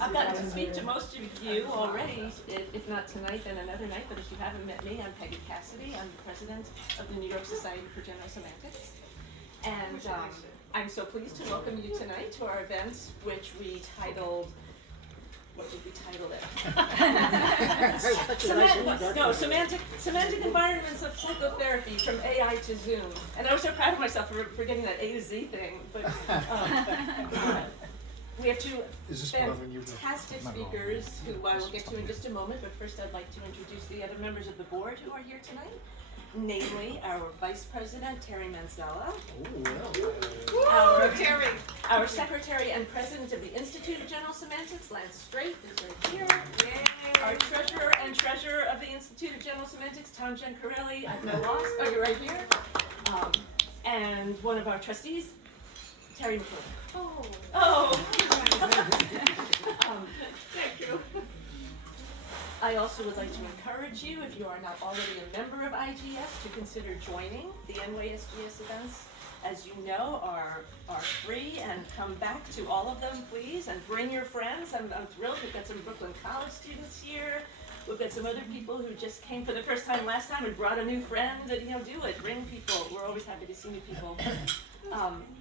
I've gotten to speak to most of you already, if not tonight, then another night, but if you haven't met me, I'm Peggy Cassidy. I'm the president of the New York Society for General Semantics. And I'm so pleased to welcome you tonight to our event, which we titled, what did we title it? Semantic Environments of Psychotherapy from AI to Zoom. And I was so proud of myself for getting that A to Z thing. But we have two fantastic speakers who I will get to in just a moment. But first, I'd like to introduce the other members of the board who are here tonight. Namely, our Vice President, Terry Manzella. Our Secretary and President of the Institute of General Semantics, Lance Straight, is right here. Yay. Our Treasurer of the Institute of General Semantics, Tom Giancarelli. I've no loss. Oh, you're right here. And one of our trustees, Terry McClure. Thank you. I also would like to encourage you, if you are not already a member of IGS, to consider joining the NYSGS events. As you know, are free, and come back to all of them, please, and bring your friends. I'm thrilled. We've got some Brooklyn College students here. We've got some other people who just came for the first time last time and brought a new friend. And, do it. Bring people. We're always happy to see new people.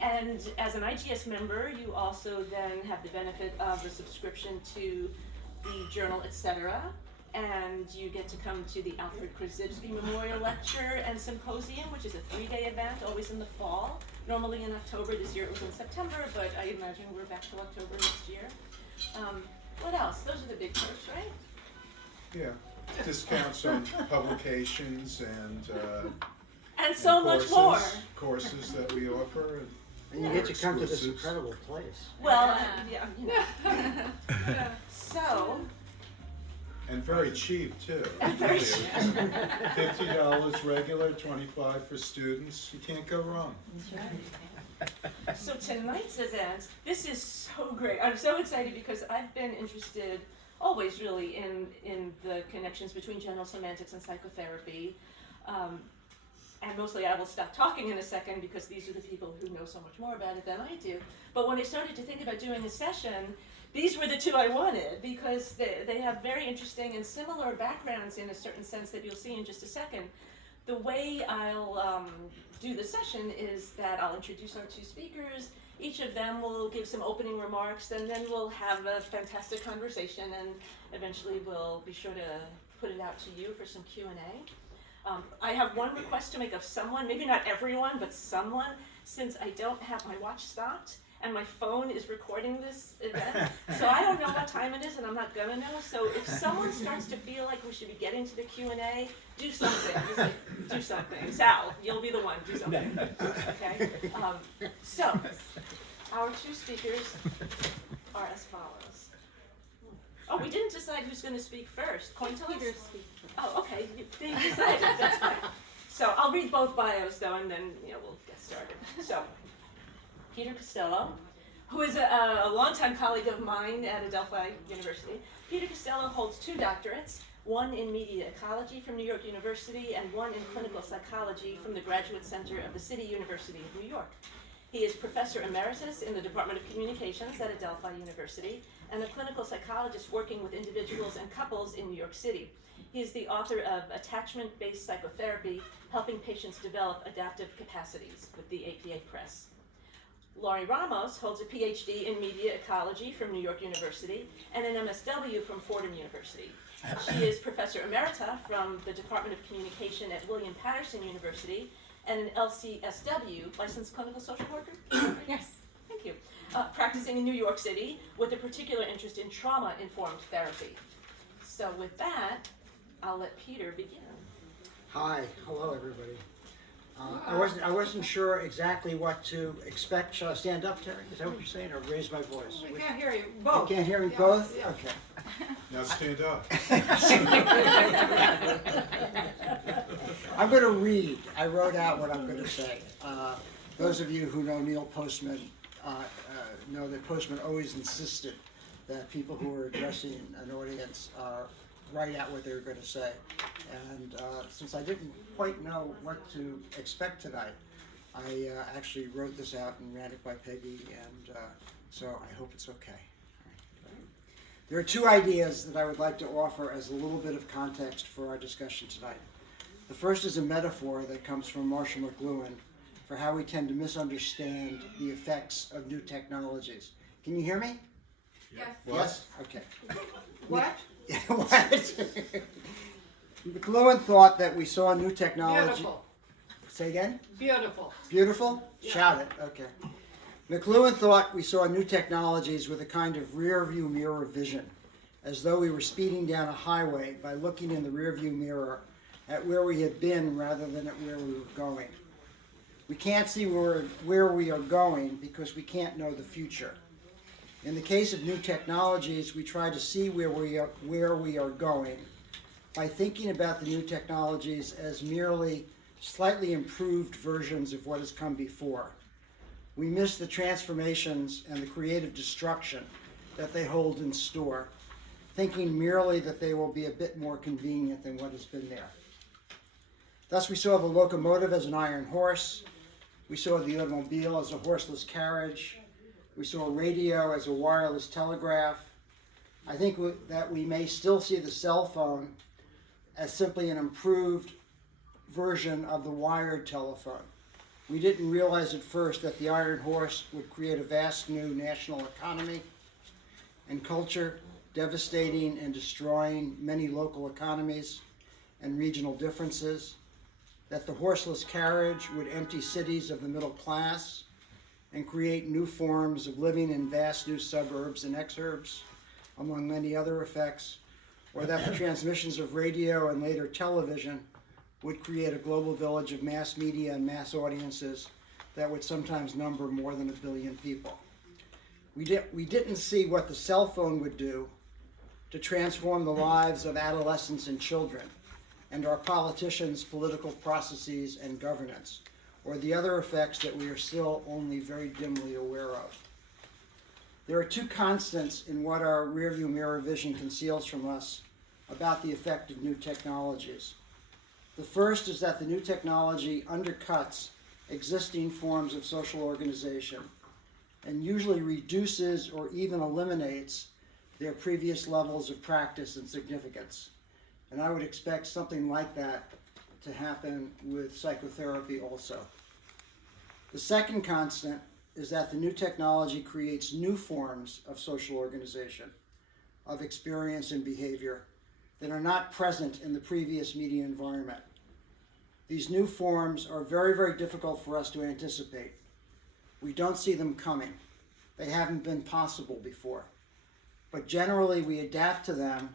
And as an IGS member, you also then have the benefit of the subscription to the journal, etc. And you get to come to the Albert Korzybski Memorial Lecture and Symposium, which is a 3-day event, always in the fall. Normally in October. This year it was in September, but I imagine we're back to October next year. What else? Those are the big perks, right? Yeah, discounts on publications and so much more. Courses that we offer. And you get to come to this incredible place. Well, yeah. So. And very cheap too. Very cheap. $50 regular, $25 for students. You can't go wrong. That's right. So tonight's event, this is so great. I'm so excited because I've been interested always really in the connections between general semantics and psychotherapy. And mostly I will stop talking in a second because these are the people who know so much more about it than I do. But when I started to think about doing a session, these were the two I wanted because they have very interesting and similar backgrounds in a certain sense that you'll see in just a second. The way I'll do the session is that I'll introduce our two speakers. Each of them will give some opening remarks, and then we'll have a fantastic conversation, and eventually we'll be sure to put it out to you for some Q&A. I have one request to make of someone, maybe not everyone, but someone, since I don't have my watch stopped and my phone is recording this event, so I don't know what time it is and I'm not gonna know, so if someone starts to feel like we should be getting to the Q&A, do something. Just like, do something. Sal, you'll be the one, do something. Okay? So, our two speakers are as follows. Oh, we didn't decide who's going to speak first. Coin toss? Peter speak first. Oh, okay. They decided. That's fine. So I'll read both bios though, and then we'll get started. So, Peter Costello, who is a longtime colleague of mine at Adelphi University. Peter Costello holds 2 doctorates, one in media ecology from New York University, and one in clinical psychology from the Graduate Center of the City University of New York. He is Professor Emeritus in the Department of Communications at Adelphi University and a clinical psychologist working with individuals and couples in New York City. He is the author of Attachment-Based Psychotherapy, Helping Patients Develop Adaptive Capacities with the APA Press. Laurie Ramos holds a PhD in media ecology from New York University and an MSW from Fordham University. She is Professor Emerita from the Department of Communication at William Patterson University and an LCSW, licensed clinical social worker? Yes. Thank you. Practicing in New York City with a particular interest in trauma-informed therapy. So with that, I'll let Peter begin. Hi, hello everybody. I wasn't sure exactly what to expect. Shall I stand up, Terry? Is that what you're saying, or raise my voice? We can't hear you. Both. You can't hear me both? Yeah. Okay. Now stand up. I'm going to read. I wrote out what I'm going to say. Those of you who know Neil Postman know that Postman always insisted that people who were addressing an audience write out what they were going to say. And since I didn't quite know what to expect tonight, I actually wrote this out and ran it by Peggy, and so I hope it's okay. There are two ideas that I would like to offer as a little bit of context for our discussion tonight. The first is a metaphor that comes from Marshall McLuhan for how we tend to misunderstand the effects of new technologies. Can you hear me? Yes. Yes? Okay. What? What? McLuhan thought that we saw new technology. Beautiful. Say again? Beautiful. Beautiful? Yeah. Shout it. Okay. McLuhan thought we saw new technologies with a kind of rear view mirror vision, as though we were speeding down a highway by looking in the rear view mirror at where we had been rather than at where we were going. We can't see where we are going because we can't know the future. In the case of new technologies, we try to see where we are going by thinking about the new technologies as merely slightly improved versions of what has come before. We miss the transformations and the creative destruction that they hold in store, thinking merely that they will be a bit more convenient than what has been there. Thus, we saw the locomotive as an iron horse. We saw the automobile as a horseless carriage. We saw radio as a wireless telegraph. I think that we may still see the cell phone as simply an improved version of the wired telephone. We didn't realize at first that the iron horse would create a vast new national economy and culture, devastating and destroying many local economies and regional differences, that the horseless carriage would empty cities of the middle class and create new forms of living in vast new suburbs and exurbs, among many other effects, or that the transmissions of radio and later television would create a global village of mass media and mass audiences that would sometimes number more than 1 billion people. We didn't see what the cell phone would do to transform the lives of adolescents and children, and our politicians' political processes and governance, or the other effects that we are still only very dimly aware of. There are two constants in what our rearview mirror vision conceals from us about the effect of new technologies. The first is that the new technology undercuts existing forms of social organization and usually reduces or even eliminates their previous levels of practice and significance. And I would expect something like that to happen with psychotherapy also. The second constant is that the new technology creates new forms of social organization, of experience and behavior that are not present in the previous media environment. These new forms are very, very difficult for us to anticipate. We don't see them coming. They haven't been possible before. But generally we adapt to them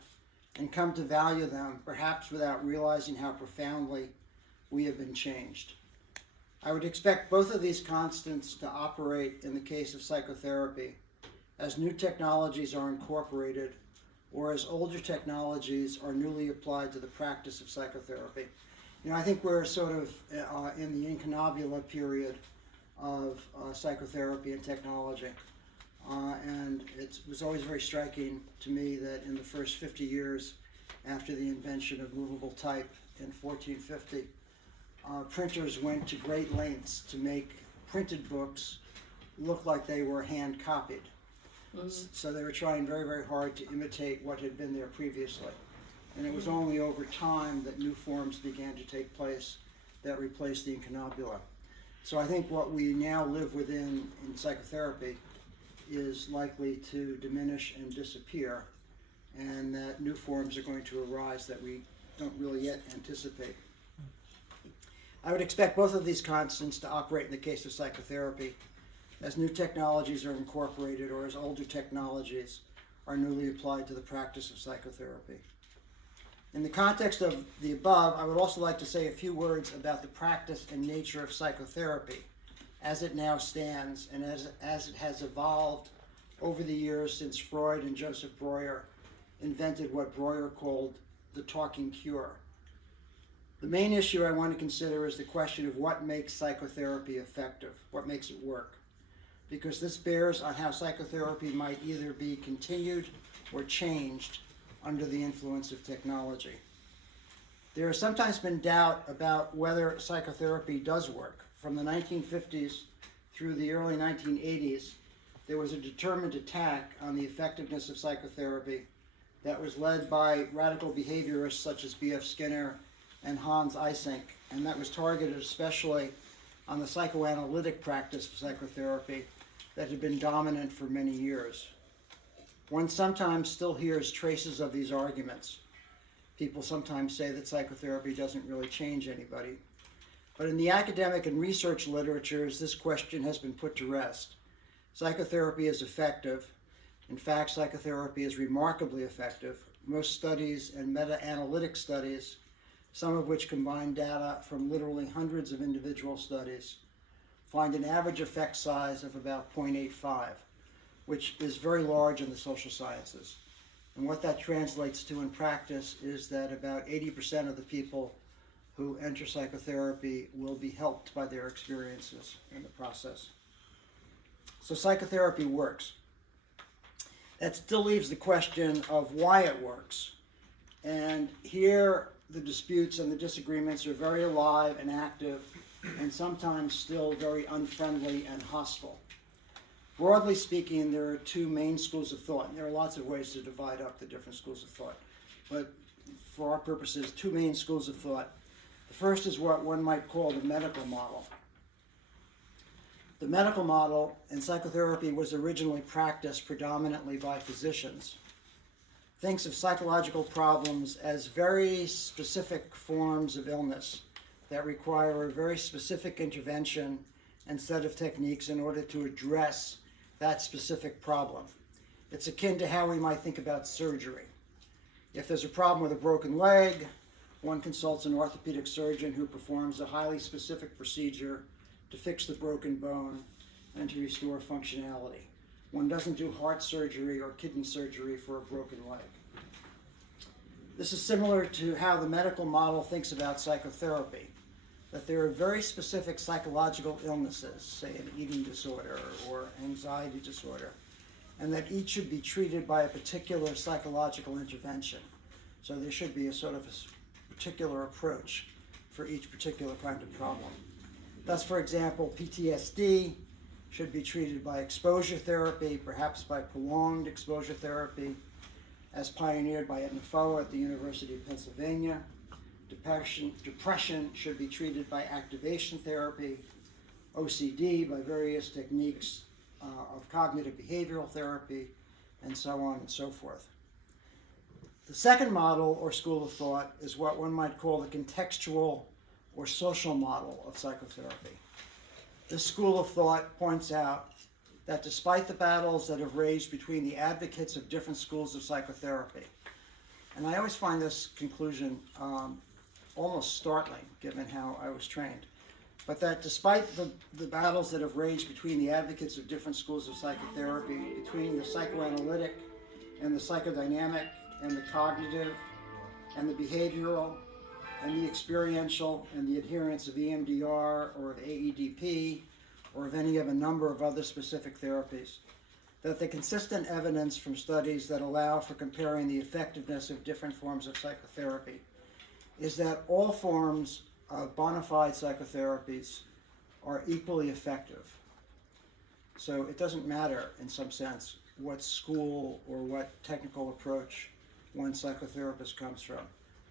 and come to value them, perhaps without realizing how profoundly we have been changed. I would expect both of these constants to operate in the case of psychotherapy, as new technologies are incorporated or as older technologies are newly applied to the practice of psychotherapy. You know, I think we're sort of in the incunabula period of psychotherapy and technology. And it was always very striking to me that in the first 50 years after the invention of movable type in 1450, printers went to great lengths to make printed books look like they were hand copied. So they were trying very, very hard to imitate what had been there previously. And it was only over time that new forms began to take place that replaced the incunabula. So I think what we now live within in psychotherapy is likely to diminish and disappear, and that new forms are going to arise that we don't really yet anticipate. I would expect both of these constants to operate in the case of psychotherapy, as new technologies are incorporated or as older technologies are newly applied to the practice of psychotherapy. In the context of the above, I would also like to say a few words about the practice and nature of psychotherapy as it now stands and as it has evolved over the years since Freud and Joseph Breuer invented what Breuer called the talking cure. The main issue I want to consider is the question of what makes psychotherapy effective, what makes it work, because this bears on how psychotherapy might either be continued or changed under the influence of technology. There has sometimes been doubt about whether psychotherapy does work. From the 1950s through the early 1980s, there was a determined attack on the effectiveness of psychotherapy that was led by radical behaviorists such as B.F. Skinner and Hans Eysenck, and that was targeted especially on the psychoanalytic practice of psychotherapy that had been dominant for many years. One sometimes still hears traces of these arguments. People sometimes say that psychotherapy doesn't really change anybody. But in the academic and research literatures, this question has been put to rest. Psychotherapy is effective. In fact, psychotherapy is remarkably effective. Most studies and meta-analytic studies, some of which combine data from literally hundreds of individual studies, find an average effect size of about 0.85, which is very large in the social sciences. And what that translates to in practice is that about 80% of the people who enter psychotherapy will be helped by their experiences in the process. So psychotherapy works. That still leaves the question of why it works. And here the disputes and the disagreements are very alive and active, and sometimes still very unfriendly and hostile. Broadly speaking, there are two main schools of thought, and there are lots of ways to divide up the different schools of thought. But for our purposes, two main schools of thought. The first is what one might call the medical model. The medical model in psychotherapy was originally practiced predominantly by physicians. Thinks of psychological problems as very specific forms of illness that require a very specific intervention and set of techniques in order to address that specific problem. It's akin to how we might think about surgery. If there's a problem with a broken leg, one consults an orthopedic surgeon who performs a highly specific procedure to fix the broken bone and to restore functionality. One doesn't do heart surgery or kidney surgery for a broken leg. This is similar to how the medical model thinks about psychotherapy, that there are very specific psychological illnesses, say an eating disorder or anxiety disorder, and that each should be treated by a particular psychological intervention. So there should be a sort of a particular approach for each particular kind of problem. Thus, for example, PTSD should be treated by exposure therapy, perhaps by prolonged exposure therapy, as pioneered by Edna Foa at the University of Pennsylvania. Depression should be treated by activation therapy, OCD by various techniques of cognitive behavioral therapy, and so on and so forth. The second model or school of thought is what one might call the contextual or social model of psychotherapy. This school of thought points out that despite the battles that have raged between the advocates of different schools of psychotherapy, and I always find this conclusion almost startling given how I was trained, but that despite the battles that have raged between the advocates of different schools of psychotherapy, between the psychoanalytic and the psychodynamic and the cognitive and the behavioral and the experiential and the adherence of EMDR or of AEDP or of any of a number of other specific therapies, that the consistent evidence from studies that allow for comparing the effectiveness of different forms of psychotherapy is that all forms of bona fide psychotherapies are equally effective. So it doesn't matter, in some sense, what school or what technical approach one psychotherapist comes from.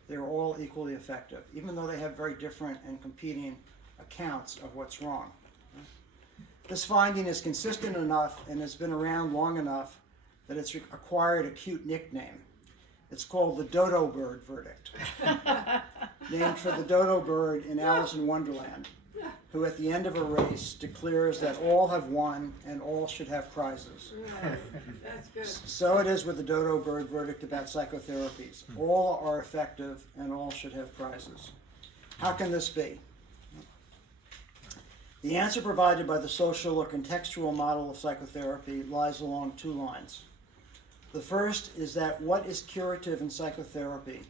They're all equally effective, even though they have very different and competing accounts of what's wrong. This finding is consistent enough and has been around long enough that it's acquired a cute nickname. It's called the dodo bird verdict, named for the dodo bird in Alice in Wonderland, who at the end of a race declares that all have won and all should have prizes. Right. That's good. So it is with the dodo bird verdict about psychotherapies. All are effective and all should have prizes. How can this be? The answer provided by the social or contextual model of psychotherapy lies along two lines. The first is that what is curative in psychotherapy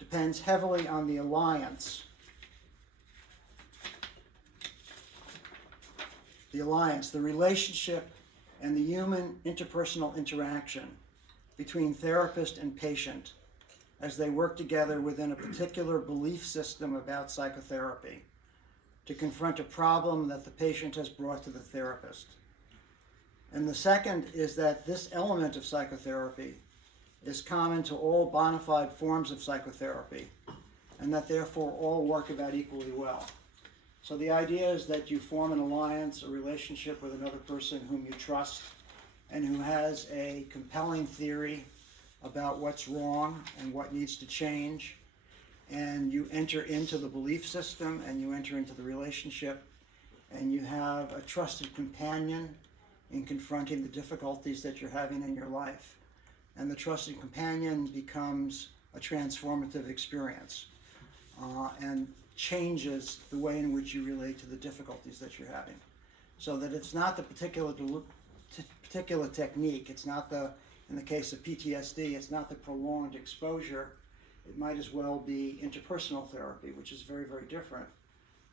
depends heavily on the alliance, the relationship, and the human interpersonal interaction between therapist and patient as they work together within a particular belief system about psychotherapy to confront a problem that the patient has brought to the therapist. And the second is that this element of psychotherapy is common to all bona fide forms of psychotherapy, and that therefore all work about equally well. So the idea is that you form an alliance, a relationship with another person whom you trust and who has a compelling theory about what's wrong and what needs to change, and you enter into the belief system and you enter into the relationship, and you have a trusted companion in confronting the difficulties that you're having in your life. And the trusted companion becomes a transformative experience and changes the way in which you relate to the difficulties that you're having. So that it's not the particular technique, it's not in the case of PTSD, it's not the prolonged exposure. It might as well be interpersonal therapy, which is very, very different,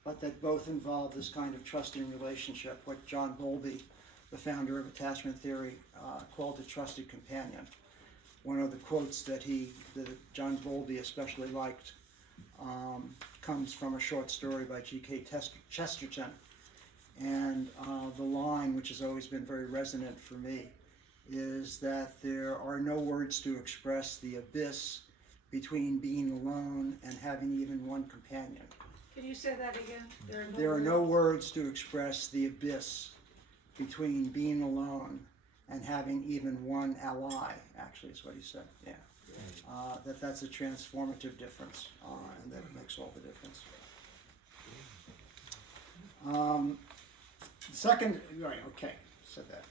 but that both involve this kind of trusting relationship, what John Bowlby, the founder of attachment theory, called a trusted companion. One of the quotes that John Bowlby especially liked comes from a short story by G.K. Chesterton. And the line, which has always been very resonant for me, is that there are no words to express the abyss between being alone and having even one companion. Can you say that again? There are no words to express the abyss between being alone and having even one ally, actually is what he said, yeah. That's a transformative difference, and that makes all the difference. Second, right, okay, said that.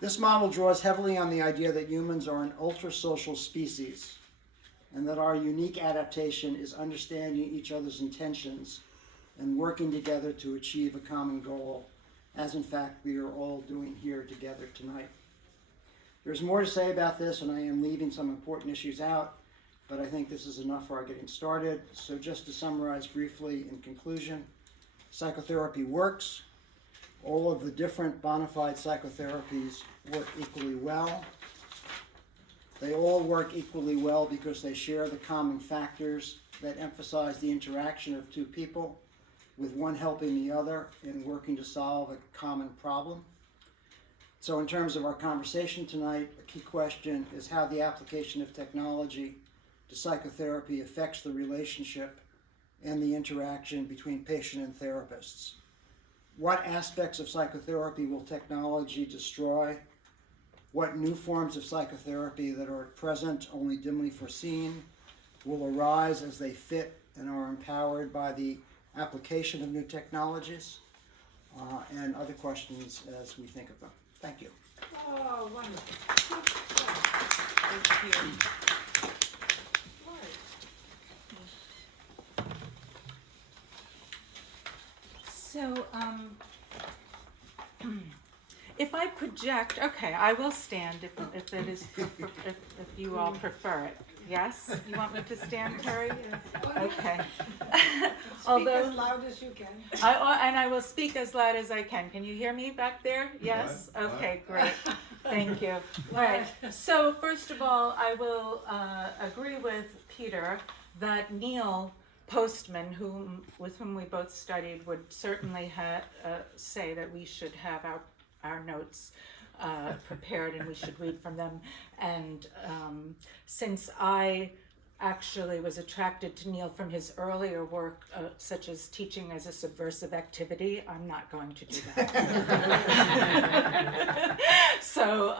This model draws heavily on the idea that humans are an ultra-social species, and that our unique adaptation is understanding each other's intentions and working together to achieve a common goal, as in fact we are all doing here together tonight. There's more to say about this, and I am leaving some important issues out, but I think this is enough for our getting started. So just to summarize briefly in conclusion, psychotherapy works. All of the different bona fide psychotherapies work equally well. They all work equally well because they share the common factors that emphasize the interaction of two people, with one helping the other in working to solve a common problem. So in terms of our conversation tonight, a key question is how the application of technology to psychotherapy affects the relationship and the interaction between patient and therapists. What aspects of psychotherapy will technology destroy? What new forms of psychotherapy that are at present only dimly foreseen will arise as they fit and are empowered by the application of new technologies? And other questions as we think of them. Thank you. Oh, wonderful. Thank you. So, if I project, okay, I will stand if it is if you all prefer it. Yes, you want me to stand, Terry? Okay. Speak as loud as you can. I will speak as loud as I can. Can you hear me back there? Yes. Okay, great. Thank you. All right. So first of all, I will agree with Peter that Neil Postman, with whom we both studied, would certainly say that we should have our notes prepared and we should read from them. And since I actually was attracted to Neil from his earlier work, such as teaching as a subversive activity, I'm not going to do that. So,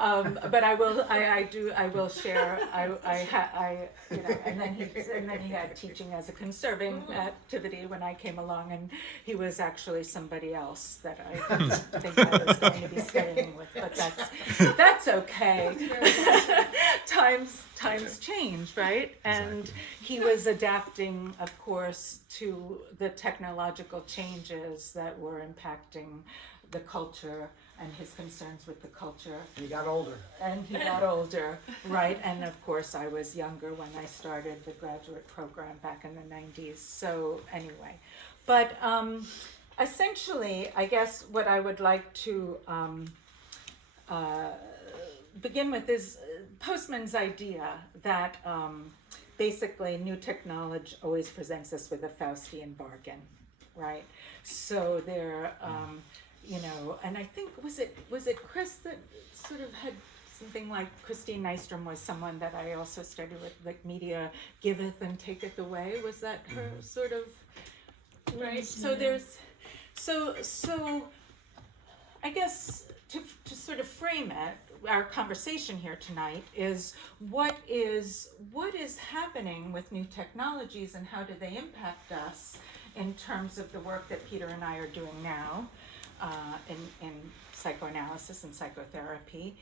but I will share. And then he had teaching as a conserving activity when I came along, and he was actually somebody else that I didn't think I was going to be studying with. But that's okay. Times change, right? And he was adapting, of course, to the technological changes that were impacting the culture and his concerns with the culture. And he got older. Right? And of course, I was younger when I started the graduate program back in the 90s. So anyway, but essentially, I guess what I would like to begin with is Postman's idea that basically new technology always presents us with a Faustian bargain, right? So there, and I think was it Chris that sort of had something like Christine Nystrom was someone that I also studied with, like media giveth and taketh away. Was that her sort of right? So there's so I guess to sort of frame it, our conversation here tonight is what is happening with new technologies and how do they impact us in terms of the work that Peter and I are doing now in psychoanalysis and psychotherapy.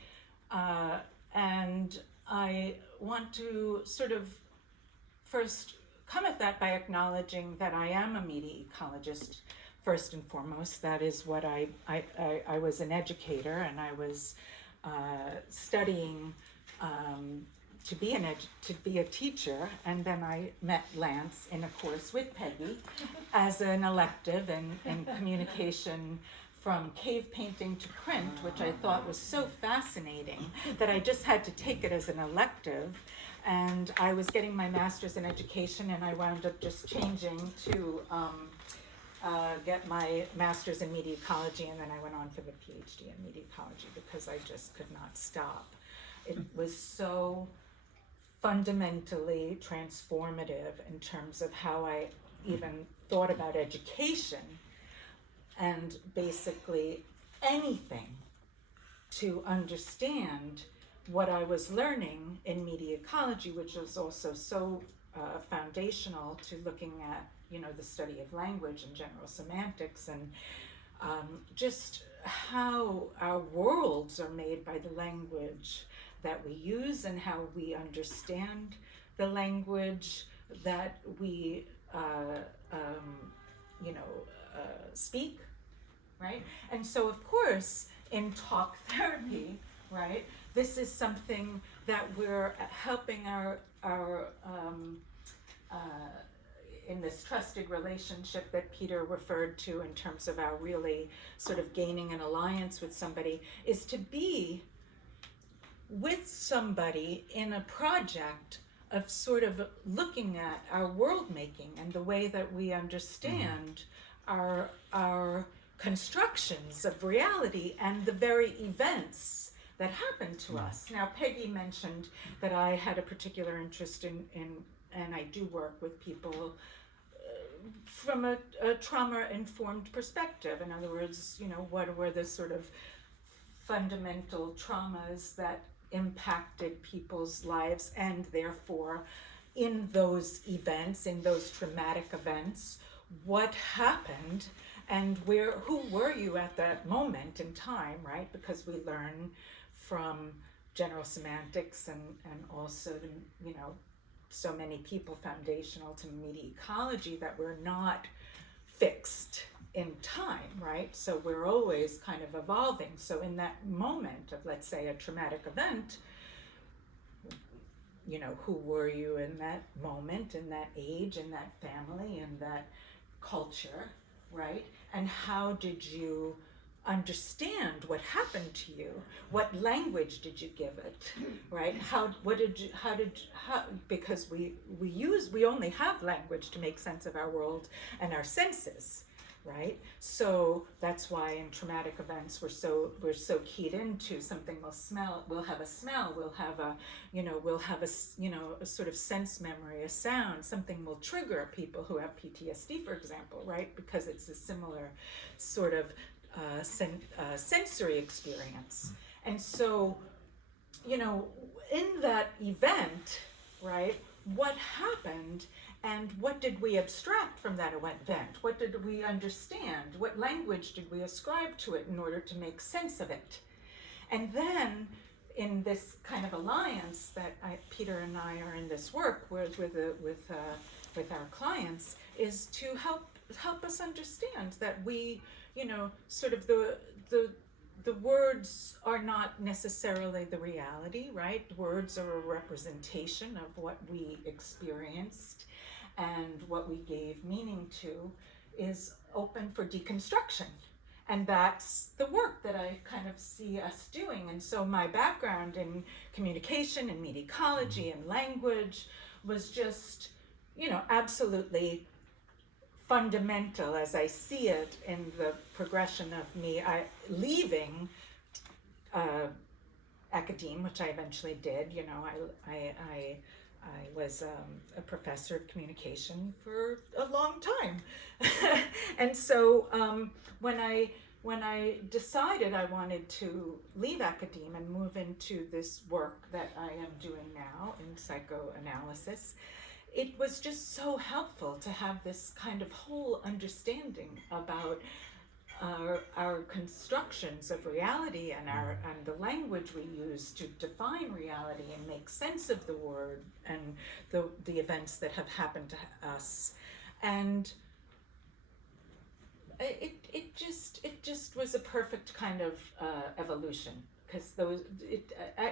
And I want to sort of first come at that by acknowledging that I am a media ecologist first and foremost. That is what I was an educator, and I was studying to be a teacher, and then I met Lance in a course with Peggy as an elective in communication from cave painting to print, which I thought was so fascinating that I just had to take it as an elective. And I was getting my master's in education, and I wound up just changing to get my master's in media ecology, and then I went on for the PhD in media ecology because I just could not stop. It was so fundamentally transformative in terms of how I even thought about education and basically anything to understand what I was learning in media ecology, which was also so foundational to looking at, the study of language and general semantics, and just how our worlds are made by the language that we use and how we understand the language that we speak, right? And so of course in talk therapy, right, this is something that we're helping our in this trusted relationship that Peter referred to in terms of our really sort of gaining an alliance with somebody, is to be with somebody in a project of sort of looking at our world making and the way that we understand our constructions of reality and the very events that happen to us. Now, Peggy mentioned that I had a particular interest in and I do work with people from a trauma-informed perspective. In other words, what were the sort of fundamental traumas that impacted people's lives, and therefore in those events, in those traumatic events, what happened and who were you at that moment in time, right? Because we learn from general semantics and also so many people foundational to media ecology that we're not fixed in time, right? So we're always kind of evolving. So in that moment of, let's say, a traumatic event, who were you in that moment, in that age, in that family, in that culture, right? And how did you understand what happened to you? What language did you give it, right? Because we only have language to make sense of our world and our senses, right? So that's why in traumatic events we're so keyed into something. We'll have a smell, we'll have a sort of sense memory, a sound, something will trigger people who have PTSD, for example, right? Because it's a similar sort of sensory experience. And so, in that event, right, what happened and what did we abstract from that event? What did we understand? What language did we ascribe to it in order to make sense of it? And then in this kind of alliance that Peter and I are in this work with our clients, is to help us understand that we, sort of the words are not necessarily the reality, right? Words are a representation of what we experienced, and what we gave meaning to is open for deconstruction. And that's the work that I kind of see us doing. And so my background in communication and media ecology and language was just, absolutely fundamental as I see it in the progression of me leaving academe, which I eventually did. You know, I was a professor of communication for a long time, and so when I decided I wanted to leave academe and move into this work that I am doing now in psychoanalysis, it was just so helpful to have this kind of whole understanding about our constructions of reality and the language we use to define reality and make sense of the word and the events that have happened to us. And it just was a perfect kind of evolution, because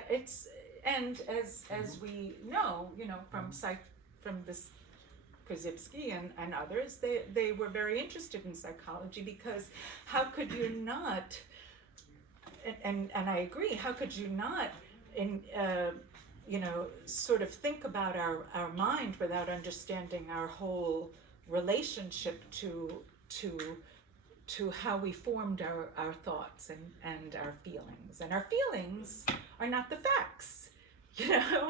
it's and as we know, you know, from this Korzybski and others, they were very interested in psychology, because how could you not, and I agree, how could you not you know, sort of think about our mind without understanding our whole relationship to how we formed our thoughts and our feelings. And our feelings are not the facts. You know,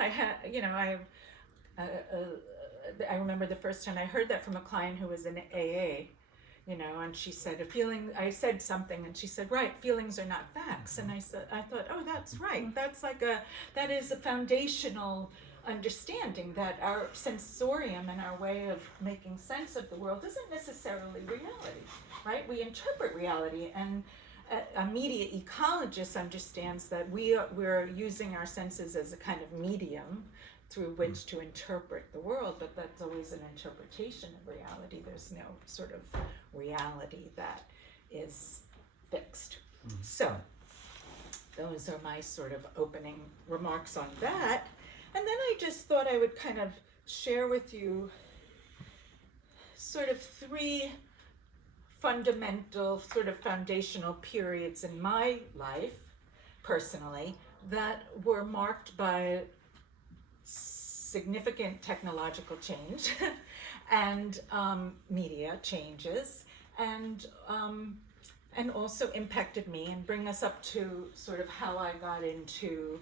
I remember the first time I heard that from a client who was in AA, you know, and she said, I said something, and she said, right, feelings are not facts. And I thought, oh, that's right. That is a foundational understanding, that our sensorium and our way of making sense of the world isn't necessarily reality, right? We interpret reality, and a media ecologist understands that we're using our senses as a kind of medium through which to interpret the world, but that's always an interpretation of reality. There's no sort of reality that is fixed. So those are my sort of opening remarks on that. And then I just thought I would kind of share with you sort of three fundamental, sort of foundational periods in my life, personally, that were marked by significant technological change and media changes, and also impacted me and bring us up to sort of how I got into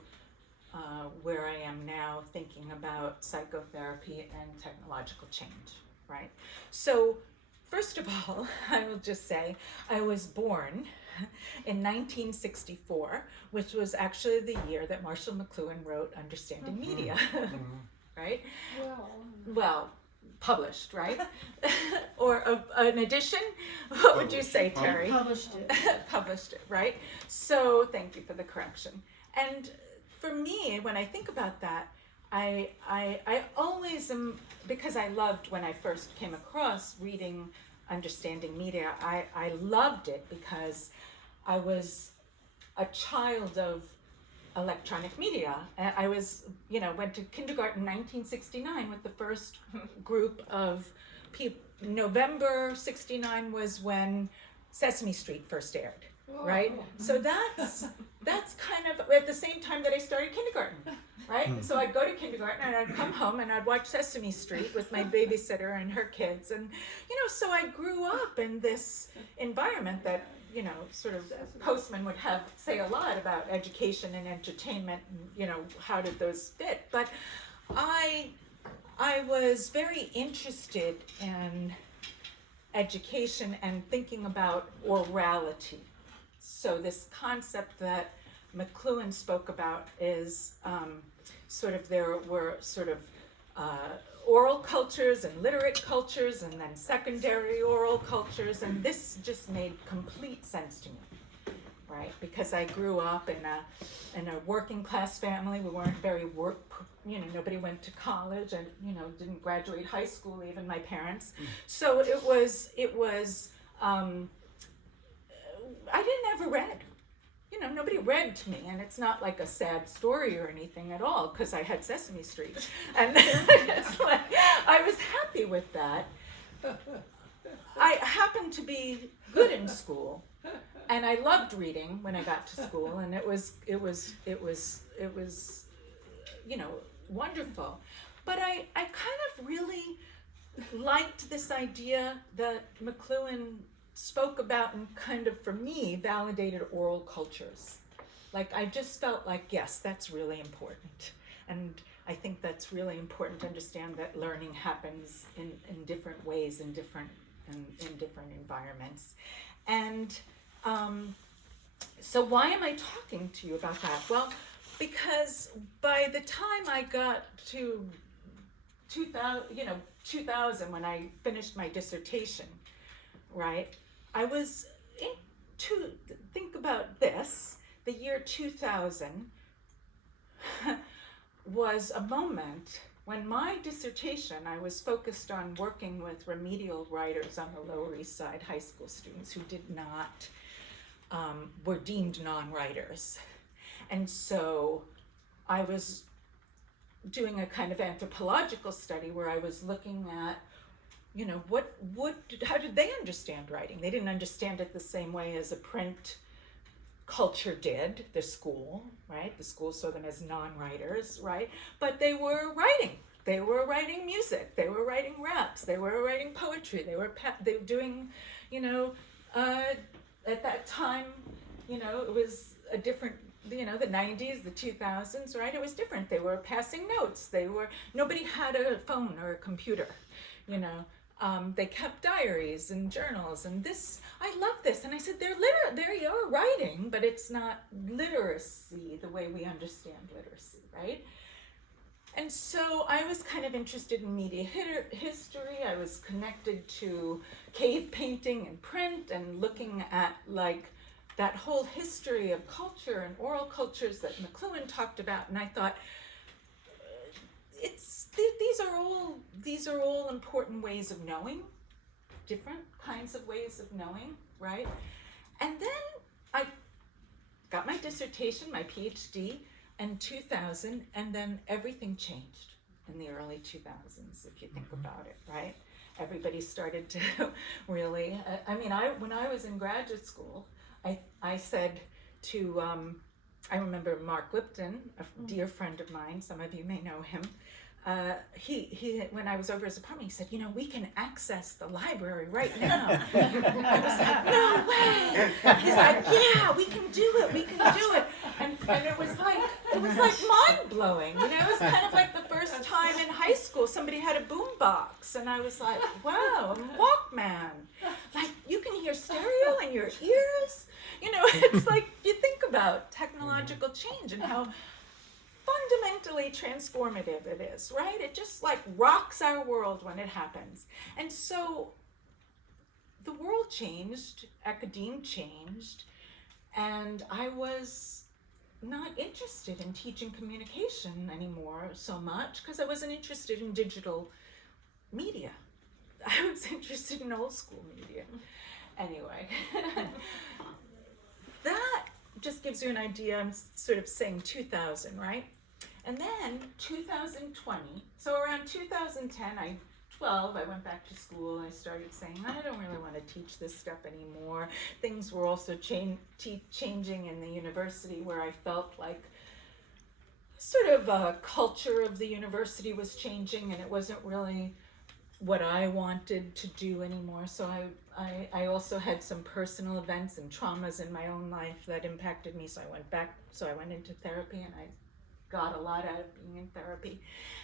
where I am now, thinking about psychotherapy and technological change, right? So first of all, I will just say I was born in 1964, which was actually the year that Marshall McLuhan wrote Understanding Media, right? Well, published, right? Or an edition? What would you say, Terry? Published it. Published it, right? So thank you for the correction. And for me, when I think about that, I always am, because I loved, when I first came across reading Understanding Media, I loved it because I was a child of electronic media. I was, you know, went to kindergarten in 1969 with the first group of people. November 69 was when Sesame Street first aired, right? So that's kind of at the same time that I started kindergarten, right? So I'd go to kindergarten and I'd come home and I'd watch Sesame Street with my babysitter and her kids, and you know, so I grew up in this environment that, you know, sort of Postman would say a lot about education and entertainment, and, you know, how did those fit? But I was very interested in education and thinking about orality. So this concept that McLuhan spoke about is sort of, there were sort of oral cultures and literate cultures, and then secondary oral cultures, and this just made complete sense to me, right? Because I grew up in a working class family. We weren't very you know, nobody went to college, and you know, didn't graduate high school, even my parents. So it was I didn't ever read. You know, nobody read to me, and it's not like a sad story or anything at all, because I had Sesame Street, and it's like, I was happy with that. I happened to be good in school, and I loved reading when I got to school, and it was you know, wonderful. But I kind of really liked this idea that McLuhan spoke about and kind of, for me, validated oral cultures. Like, I just felt like, yes, that's really important. And I think that's really important to understand that learning happens in different ways, in different environments. And so why am I talking to you about that? Well, because by the time I got to 2000, when I finished my dissertation, right, I was think about this, the year 2000 was a moment when my dissertation, I was focused on working with remedial writers on the Lower East Side high school students who did not, were deemed non-writers. And so I was doing a kind of anthropological study where I was looking at, how did they understand writing? They didn't understand it the same way as a print culture did, the school, right? The school saw them as non-writers, right? But they were writing. They were writing music. They were writing raps. They were writing poetry. They were doing, at that time, it was a different, the 90s, the 2000s, right? It was different. They were passing notes. Nobody had a phone or a computer, They kept diaries and journals, and this, I love this. And I said, you're writing, but it's not literacy the way we understand literacy, right? And so I was kind of interested in media history. I was connected to cave painting and print and looking at that whole history of culture and oral cultures that McLuhan talked about. And I thought, these are all important ways of knowing, different kinds of ways of knowing, right? And then I got my dissertation, my PhD in 2000, and then everything changed in the early 2000s, if you think about it, right? Everybody started to really, when I was in graduate school, I said to, I remember Mark Lipton, a dear friend of mine, some of you may know him, he when I was over his apartment, he said, we can access the library right now. I was like, no way. He's like, yeah, we can do it. And it was like mind blowing. It was kind of like the first time in high school somebody had a boombox, and I was like, wow, a Walkman. Like, you can hear stereo in your ears. It's like, you think about technological change and how fundamentally transformative it is, right? It just rocks our world when it happens. And so the world changed, academia changed, and I was not interested in teaching communication anymore so much because I wasn't interested in digital media. I was interested in old school media. Anyway, that just gives you an idea. I'm sort of saying 2000, right? And then 2020, so around 2010, I went back to school. I started saying, I don't really want to teach this stuff anymore. Things were also changing in the university, where I felt like sort of a culture of the university was changing, and it wasn't really what I wanted to do anymore. So I also had some personal events and traumas in my own life that impacted me. So I went into therapy, and I got a lot out of being in therapy.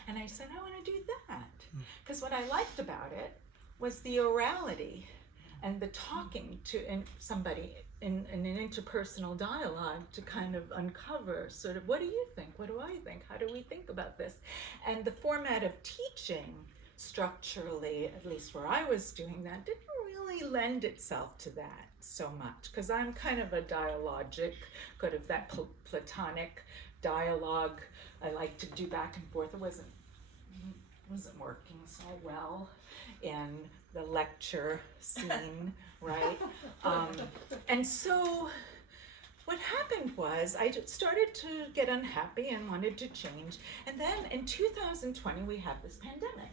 And I said, I want to do that. Because what I liked about it was the orality and the talking to somebody in an interpersonal dialogue to kind of uncover sort of, what do you think? What do I think? How do we think about this? And the format of teaching structurally, at least where I was doing that, didn't really lend itself to that so much, because I'm kind of a dialogic, kind of that platonic dialogue. I like to do back and forth. It wasn't working so well in the lecture scene, right? And so what happened was I just started to get unhappy and wanted to change. And then in 2020, we had this pandemic.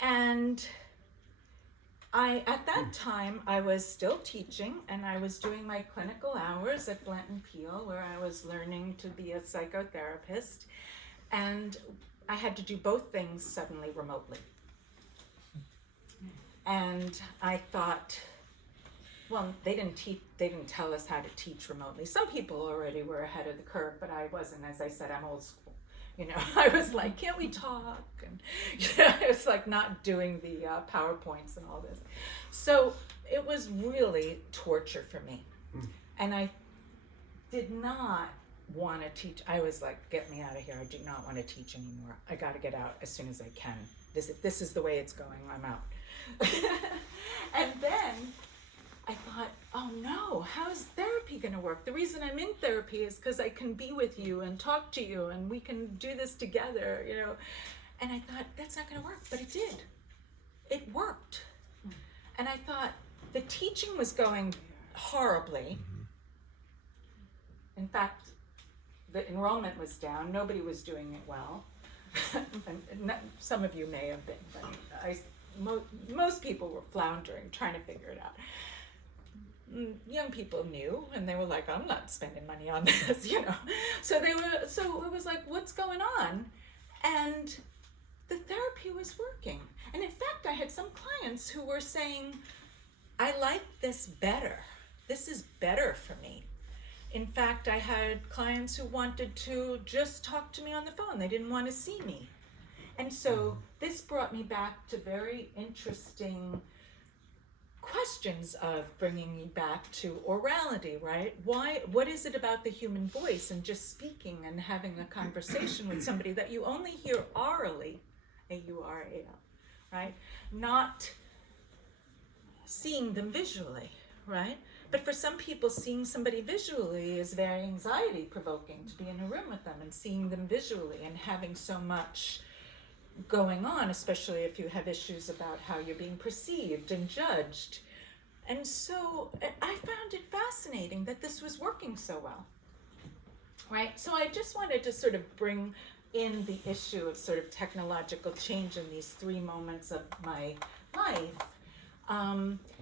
And at that time, I was still teaching, and I was doing my clinical hours at Blanton Peel, where I was learning to be a psychotherapist. And I had to do both things suddenly remotely. And I thought, well, they didn't tell us how to teach remotely. Some people already were ahead of the curve, but I wasn't. As I said, I'm old school. You know, I was like, can't we talk? And I was like not doing the PowerPoints and all this. So it was really torture for me. And I did not want to teach. I was like, get me out of here. I do not want to teach anymore. I got to get out as soon as I can. If this is the way it's going, I'm out. And then I thought, oh no, how is therapy going to work? The reason I'm in therapy is because I can be with you and talk to you and we can do this together, you know. And I thought, that's not going to work, but it did. It worked. And I thought the teaching was going horribly. In fact, the enrollment was down. Nobody was doing it well. Some of you may have been, but most people were floundering, trying to figure it out. Young people knew, and they were like, I'm not spending money on this, you know. So it was like, what's going on? And the therapy was working. And in fact, I had some clients who were saying, I like this better. This is better for me. In fact, I had clients who wanted to just talk to me on the phone. They didn't want to see me. And so this brought me back to very interesting questions of bringing me back to orality, right? What is it about the human voice and just speaking and having a conversation with somebody that you only hear orally, A-U-R-A-L, right? Not seeing them visually, right? But for some people, seeing somebody visually is very anxiety provoking, to be in a room with them and seeing them visually and having so much going on, especially if you have issues about how you're being perceived and judged. And so I found it fascinating that this was working so well, right? So I just wanted to sort of bring in the issue of sort of technological change in these 3 moments of my life,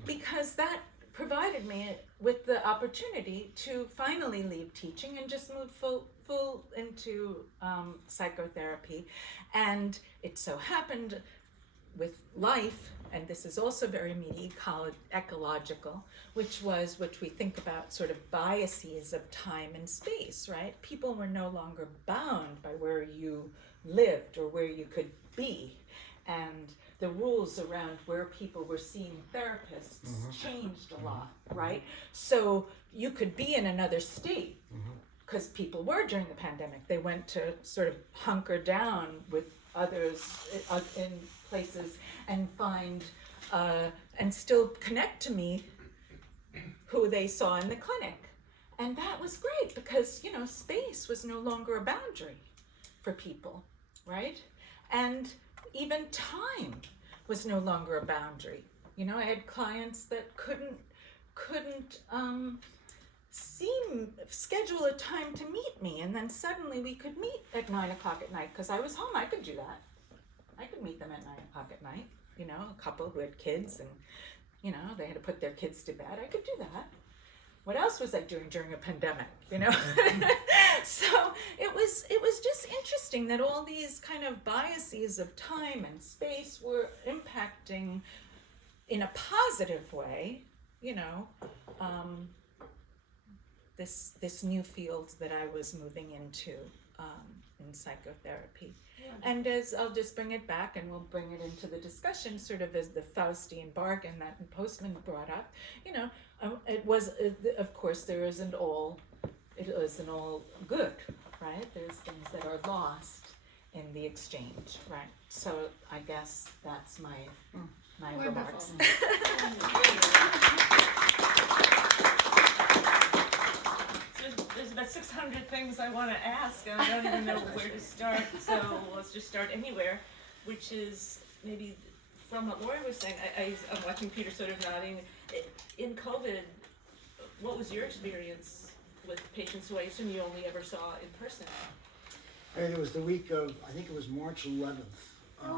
because that provided me with the opportunity to finally leave teaching and just move full into psychotherapy. And it so happened with life, and this is also very ecological, which we think about sort of biases of time and space, right? People were no longer bound by where you lived or where you could be. And the rules around where people were seeing therapists changed a lot, right? So you could be in another state, because people were during the pandemic. They went to sort of hunker down with others in places and find, and still connect to me who they saw in the clinic. And that was great because, you know, space was no longer a boundary for people, right? And even time was no longer a boundary. You know, I had clients that couldn't schedule a time to meet me, and then suddenly we could meet at 9 o'clock at night because I was home. I could do that. I could meet them at 9 o'clock at night. You know, a couple who had kids and, you know, they had to put their kids to bed. I could do that. What else was I doing during a pandemic, you know? So it was just interesting that all these kind of biases of time and space were impacting in a positive way, you know, this new field that I was moving into in psychotherapy. Yeah. And as I'll just bring it back and we'll bring it into the discussion sort of as the Faustian bargain that Postman brought up, you know, it was, of course, it isn't all good, right? There's things that are lost in the exchange, right? So I guess that's my remarks. There's about 600 things I want to ask, and I don't even know where to start, so let's just start anywhere, which is maybe from what Lauren was saying. I'm watching Peter sort of nodding. In COVID, what was your experience with patients who I assume you only ever saw in person? And it was the week of, I think it was March 11th.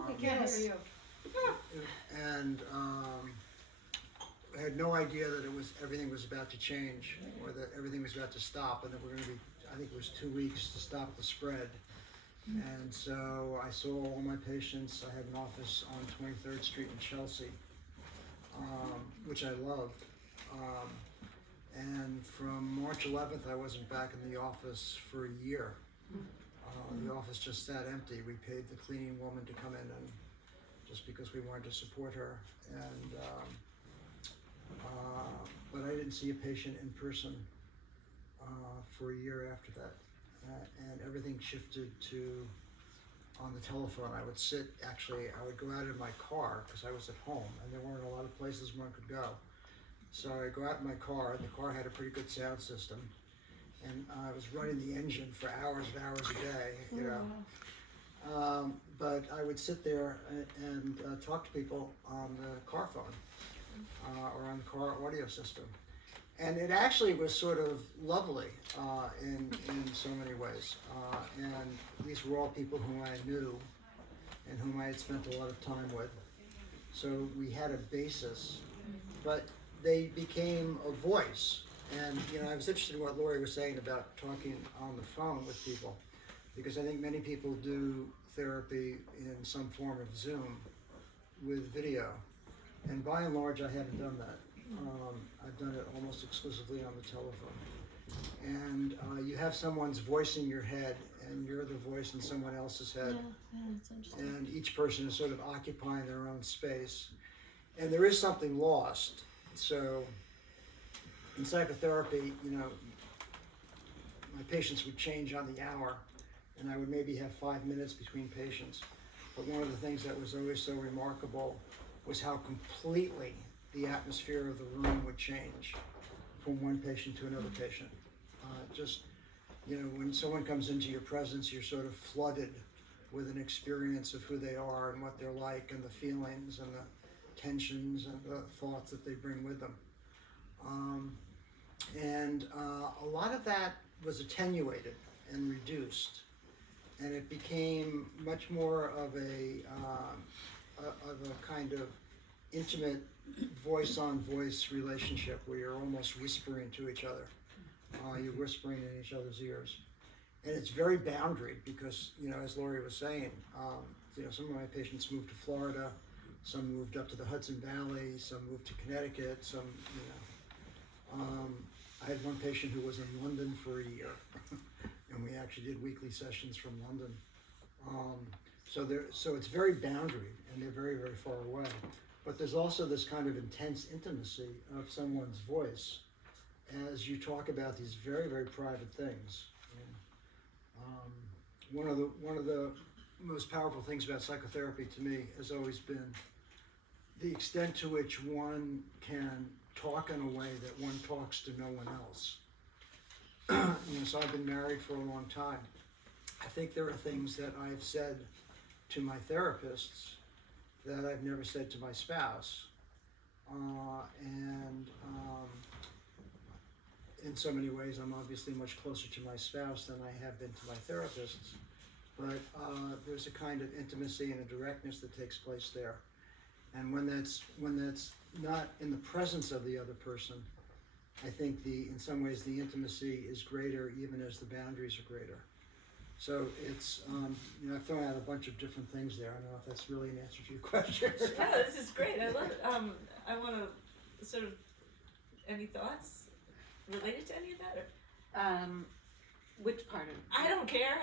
We can't hear you. And I had no idea that everything was about to change or that everything was about to stop, and that we're going to be, I think it was 2 weeks to stop the spread. And so I saw all my patients. I had an office on 23rd Street in Chelsea. which I loved. And from March 11th, I wasn't back in the office for a year. The office just sat empty. We paid the cleaning woman to come in, and just because we wanted to support her. And but I didn't see a patient in person for a year after that, and everything shifted to on the telephone. I would go out in my car because I was at home, and there weren't a lot of places one could go. So I go out in my car, and the car had a pretty good sound system, and I was running the engine for hours and hours a day, you know. But I would sit there and talk to people on the car phone or on the car audio system. And it actually was sort of lovely in so many ways. And these were all people whom I knew and whom I had spent a lot of time with. So we had a basis, but they became a voice. And you know, I was interested in what Lori was saying about talking on the phone with people, because I think many people do therapy in some form of Zoom with video. And by and large, I haven't done that. I've done it almost exclusively on the telephone. And you have someone's voice in your head, and you're the voice in someone else's head. Yeah, that's interesting. And each person is sort of occupying their own space. And there is something lost. So in psychotherapy, you know, my patients would change on the hour, and I would maybe have 5 minutes between patients. But one of the things that was always so remarkable was how completely the atmosphere of the room would change from one patient to another patient. Just, you know, when someone comes into your presence, you're sort of flooded with an experience of who they are and what they're like, and the feelings and the tensions and the thoughts that they bring with them. And a lot of that was attenuated and reduced, and it became much more of a kind of intimate voice-on-voice relationship where you're almost whispering to each other. You're whispering in each other's ears. And it's very boundaried because, you know, as Lori was saying, you know, some of my patients moved to Florida, some moved up to the Hudson Valley, some moved to Connecticut, some, you know. I had one patient who was in London for a year, and we actually did weekly sessions from London. So it's very boundaried, and they're very, very far away. But there's also this kind of intense intimacy of someone's voice as you talk about these very, very private things. And, one of the most powerful things about psychotherapy to me has always been the extent to which one can talk in a way that one talks to no one else. You know, so I've been married for a long time. I think there are things that I've said to my therapists that I've never said to my spouse. In so many ways, I'm obviously much closer to my spouse than I have been to my therapists. But there's a kind of intimacy and a directness that takes place there. And when that's not in the presence of the other person, I think in some ways the intimacy is greater even as the boundaries are greater. So it's, you know, I've thrown out a bunch of different things there. I don't know if that's really an answer to your question. Yeah, this is great. I love it. I want to sort of, any thoughts related to any of that? Or? Which part of it? I don't care.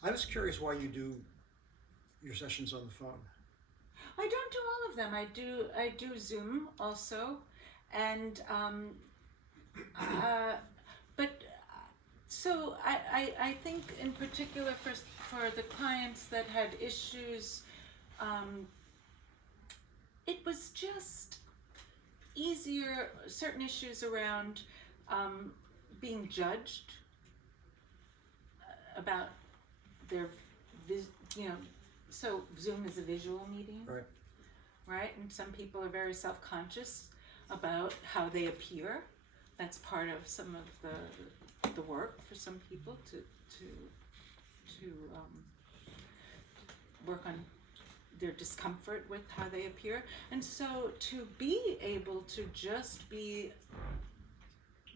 I was curious why you do your sessions on the phone. I don't do all of them. I do Zoom also, and but so I think in particular for the clients that had issues, it was just easier. Certain issues around being judged about their so Zoom is a visual meeting, right? And some people are very self-conscious about how they appear. That's part of some of the work for some people to work on their discomfort with how they appear. And so to be able to just be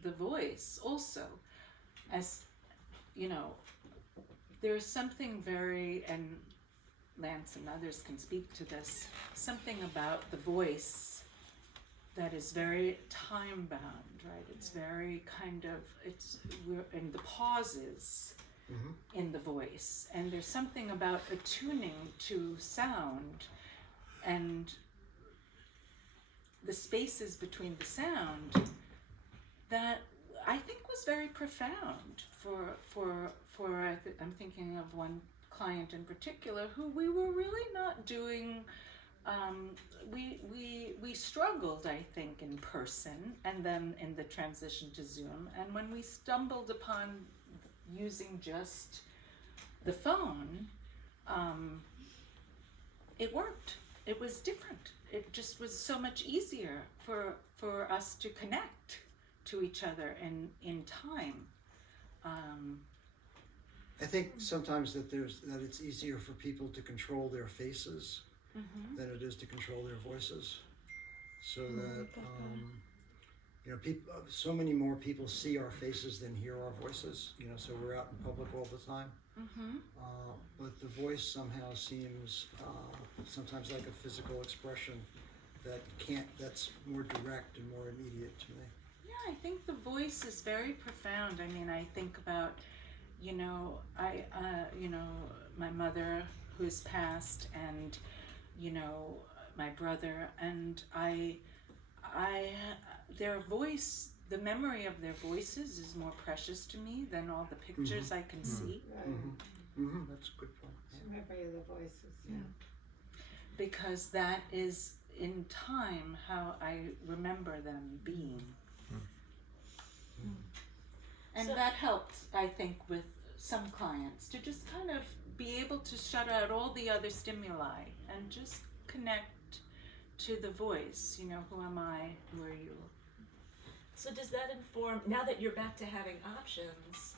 the voice also, as you know, there's something very, and Lance and others can speak to this, something about the voice that is very time bound, right? It's very kind of, we're in the pauses in the voice, and there's something about attuning to sound and the spaces between the sound that I think was very profound I'm thinking of one client in particular who we were really not doing. We struggled, I think, in person and then in the transition to Zoom. And when we stumbled upon using just the phone, it worked. It was different. It just was so much easier for us to connect to each other in time. I think sometimes that it's easier for people to control their faces than it is to control their voices, so that people, so many more people see our faces than hear our voices. So we're out in public all the time, but the voice somehow seems sometimes like a physical expression that's more direct and more immediate to me. Yeah, I think the voice is very profound. I mean, I think about, my mother who's passed, and, my brother, and their voice, the memory of their voices is more precious to me than all the pictures I can see. That's a good point. Memory of the voices, yeah. Because that is in time how I remember them being. And So- that helped, I think, with some clients to just kind of be able to shut out all the other stimuli and just connect to the voice. Who am I? Who are you? So does that inform, now that you're back to having options,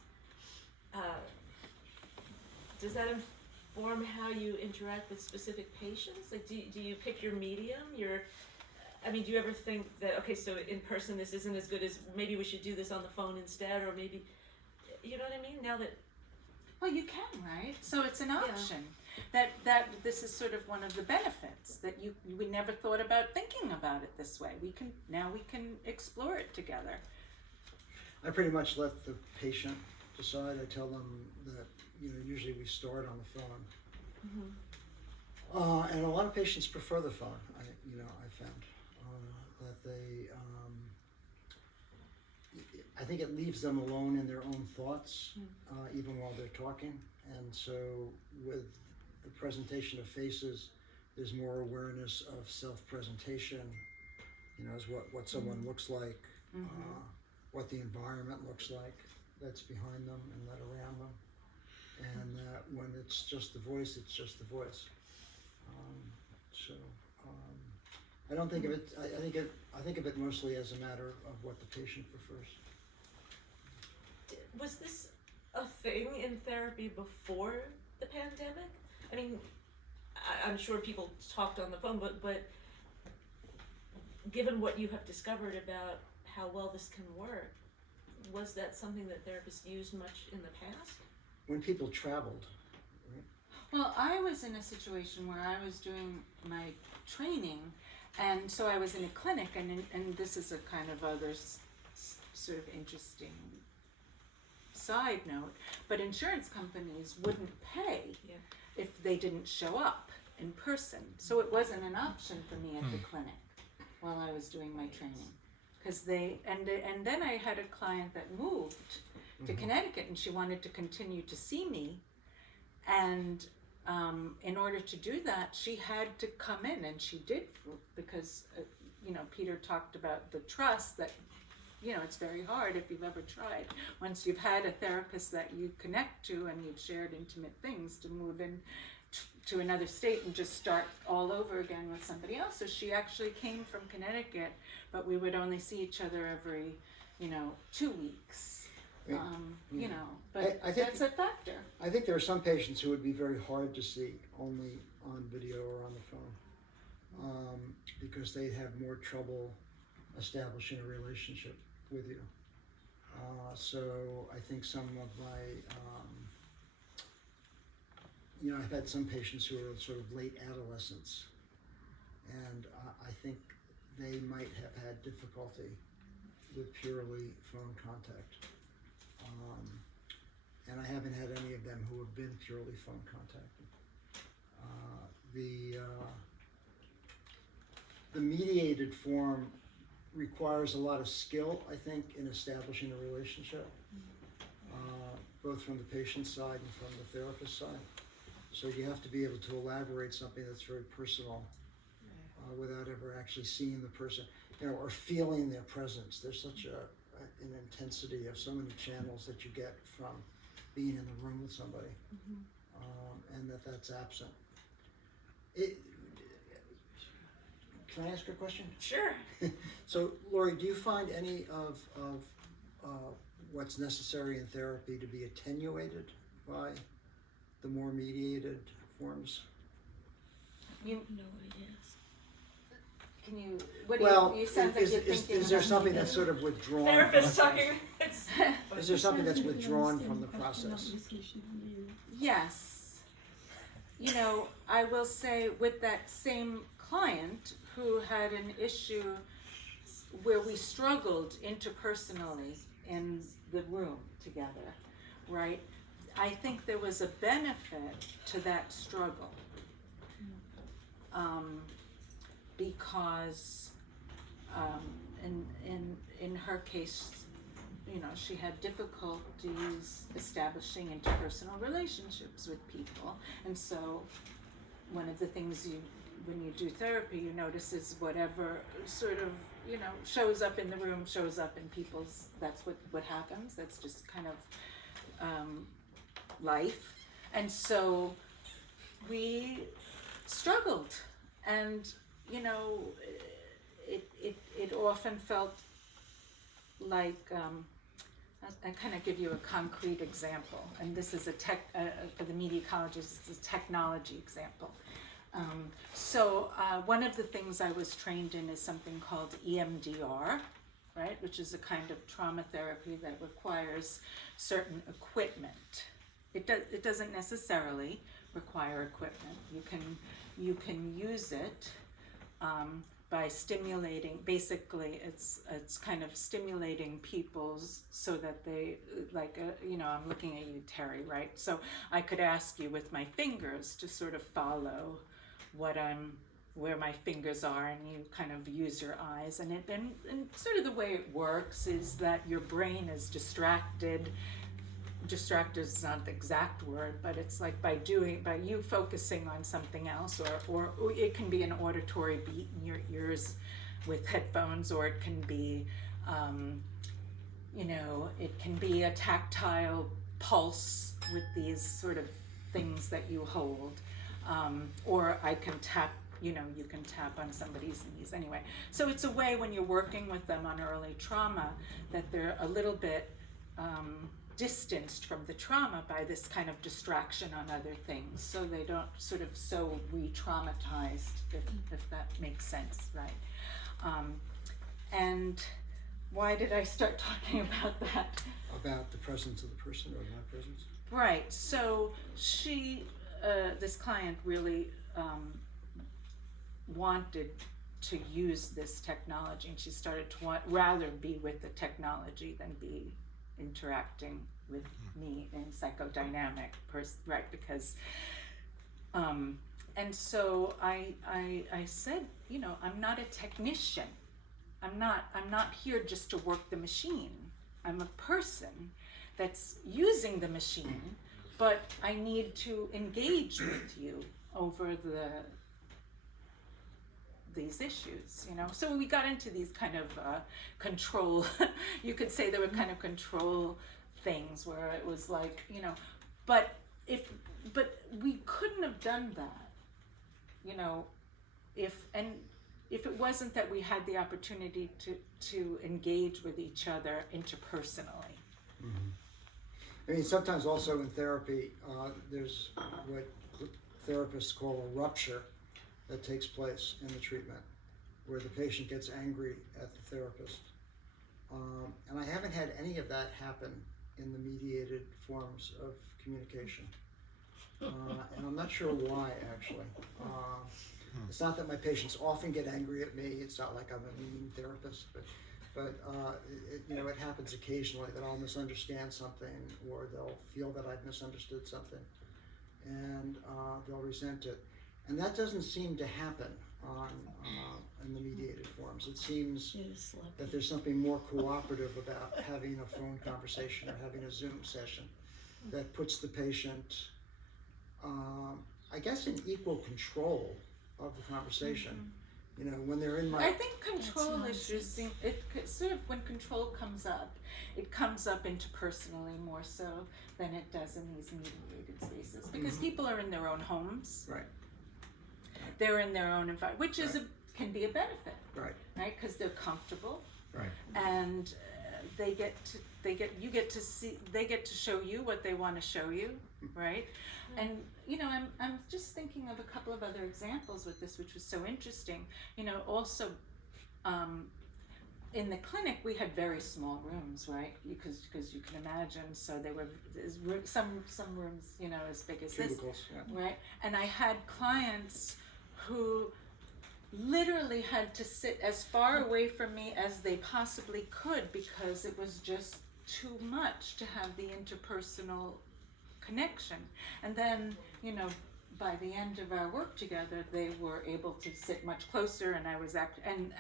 does that inform how you interact with specific patients? Like, do you pick your medium? Do you ever think that, okay, so in person this isn't as good as, maybe we should do this on the phone instead, or maybe, you know what I mean? Now that, Well, you can, right? So it's an option. That this is sort of one of the benefits that we never thought about thinking about it this way. We can explore it together. I pretty much let the patient decide. I tell them that usually we start on the phone, and a lot of patients prefer the phone. I found that they. I think it leaves them alone in their own thoughts, even while they're talking. And so with the presentation of faces, there's more awareness of self-presentation, as what someone looks like, what the environment looks like that's behind them and that around them. And when it's just the voice, it's just the voice. I don't think of it, I think of it mostly as a matter of what the patient prefers. was this a thing in therapy before the pandemic? I mean, I'm sure people talked on the phone, but given what you have discovered about how well this can work, was that something that therapists used much in the past? When people traveled, right? Well, I was in a situation where I was doing my training, and so I was in a clinic, and this is a kind of other sort of interesting side note, but insurance companies wouldn't pay if they didn't show up in person. So it wasn't an option for me at the clinic while I was doing my training. Because and then I had a client that moved to Connecticut, and she wanted to continue to see me, and in order to do that, she had to come in, and she did, because Peter talked about the trust that it's very hard if you've ever tried. Once you've had a therapist that you connect to and you've shared intimate things, to move in to another state and just start all over again with somebody else. So she actually came from Connecticut, but we would only see each other every 2 weeks. But I think that's a factor. I think there are some patients who would be very hard to see only on video or on the phone, because they have more trouble establishing a relationship with you. So I think some of my I've had some patients who are sort of late adolescents, and I think they might have had difficulty with purely phone contact. And I haven't had any of them who have been purely phone contacted. The mediated form requires a lot of skill, I think, in establishing a relationship, both from the patient's side and from the therapist's side. So you have to be able to elaborate something that's very personal without ever actually seeing the person, or feeling their presence. There's such an intensity of so many channels that you get from being in the room with somebody, and that's absent. Can I ask a question? Sure. So, Lori, do you find any of what's necessary in therapy to be attenuated by the more mediated forms? You, know what it is. can you, what do Well, you sound like you're is thinking there about something something. that's sort of withdrawn? Therapist from- talking. It's Is there something that's withdrawn from the process? Yes. I will say with that same client who had an issue where we struggled interpersonally in the room together, right? I think there was a benefit to that struggle. Because in her case, she had difficulties establishing interpersonal relationships with people, and so one of the things when you do therapy, you notice is whatever sort of shows up in the room shows up in people's. That's what happens. That's just kind of life, and so we struggled, and it often felt like. I kind of give you a concrete example, and this is for the media colleges, it's a technology example. So one of the things I was trained in is something called EMDR, right, which is a kind of trauma therapy that requires certain equipment. It doesn't necessarily require equipment. You can use it by stimulating. Basically, it's kind of stimulating people's so that they I'm looking at you, Terry, right? So I could ask you with my fingers to sort of follow where my fingers are, and you kind of use your eyes, and sort of the way it works is that your brain is distracted. Distracted is not the exact word, but it's like by you focusing on something else, or it can be an auditory beat in your ears with headphones, or it can be it can be a tactile pulse with these sort of things that you hold, or I can tap. You can tap on somebody's knees anyway. So it's a way when you're working with them on early trauma that they're a little bit distanced from the trauma by this kind of distraction on other things, so they don't sort of so re-traumatized, if that makes sense, right? And why did I start talking about that? About the presence of the person or not presence? Right, so she, this client really wanted to use this technology, and she started to rather be with the technology than be interacting with me in psychodynamic right, because and so I said, I'm not a technician. I'm not here just to work the machine. I'm a person that's using the machine, but I need to engage with you over these issues, So we got into these kind of control, you could say there were kind of control things where it was like, but we couldn't have done that, if it wasn't that we had the opportunity to engage with each other interpersonally. Mm-hmm. I mean, sometimes also in therapy, there's what therapists call a rupture that takes place in the treatment, where the patient gets angry at the therapist. And I haven't had any of that happen in the mediated forms of communication. and I'm not sure why, actually. It's not that my patients often get angry at me. It's not like I'm a mean therapist, but it happens occasionally that I'll misunderstand something, or they'll feel that I've misunderstood something, and they'll resent it. And that doesn't seem to happen in the mediated forms. It seems that there's something more cooperative about having a phone conversation or having a Zoom session that puts the patient, I guess, in equal control of the conversation. You know, when they're in my... I think control issues, sort of when control comes up, it comes up interpersonally more so than it does in these mediated spaces, because people are in their own homes. Right. They're in their own environment, which is can be a benefit, Right. right? Because they're comfortable, Right. and they get to show you what they want to show you, right? And you know, I'm just thinking of a couple of other examples with this, which was so interesting. You know, also in the clinic we had very small rooms, right? Because you can imagine. So they were some rooms, you know, as big as Cubicles, this, right? And I had clients who literally had to sit as far away from me as they possibly could, because it was just too much to have the interpersonal connection. And then, you know, by the end of our work together, they were able to sit much closer, and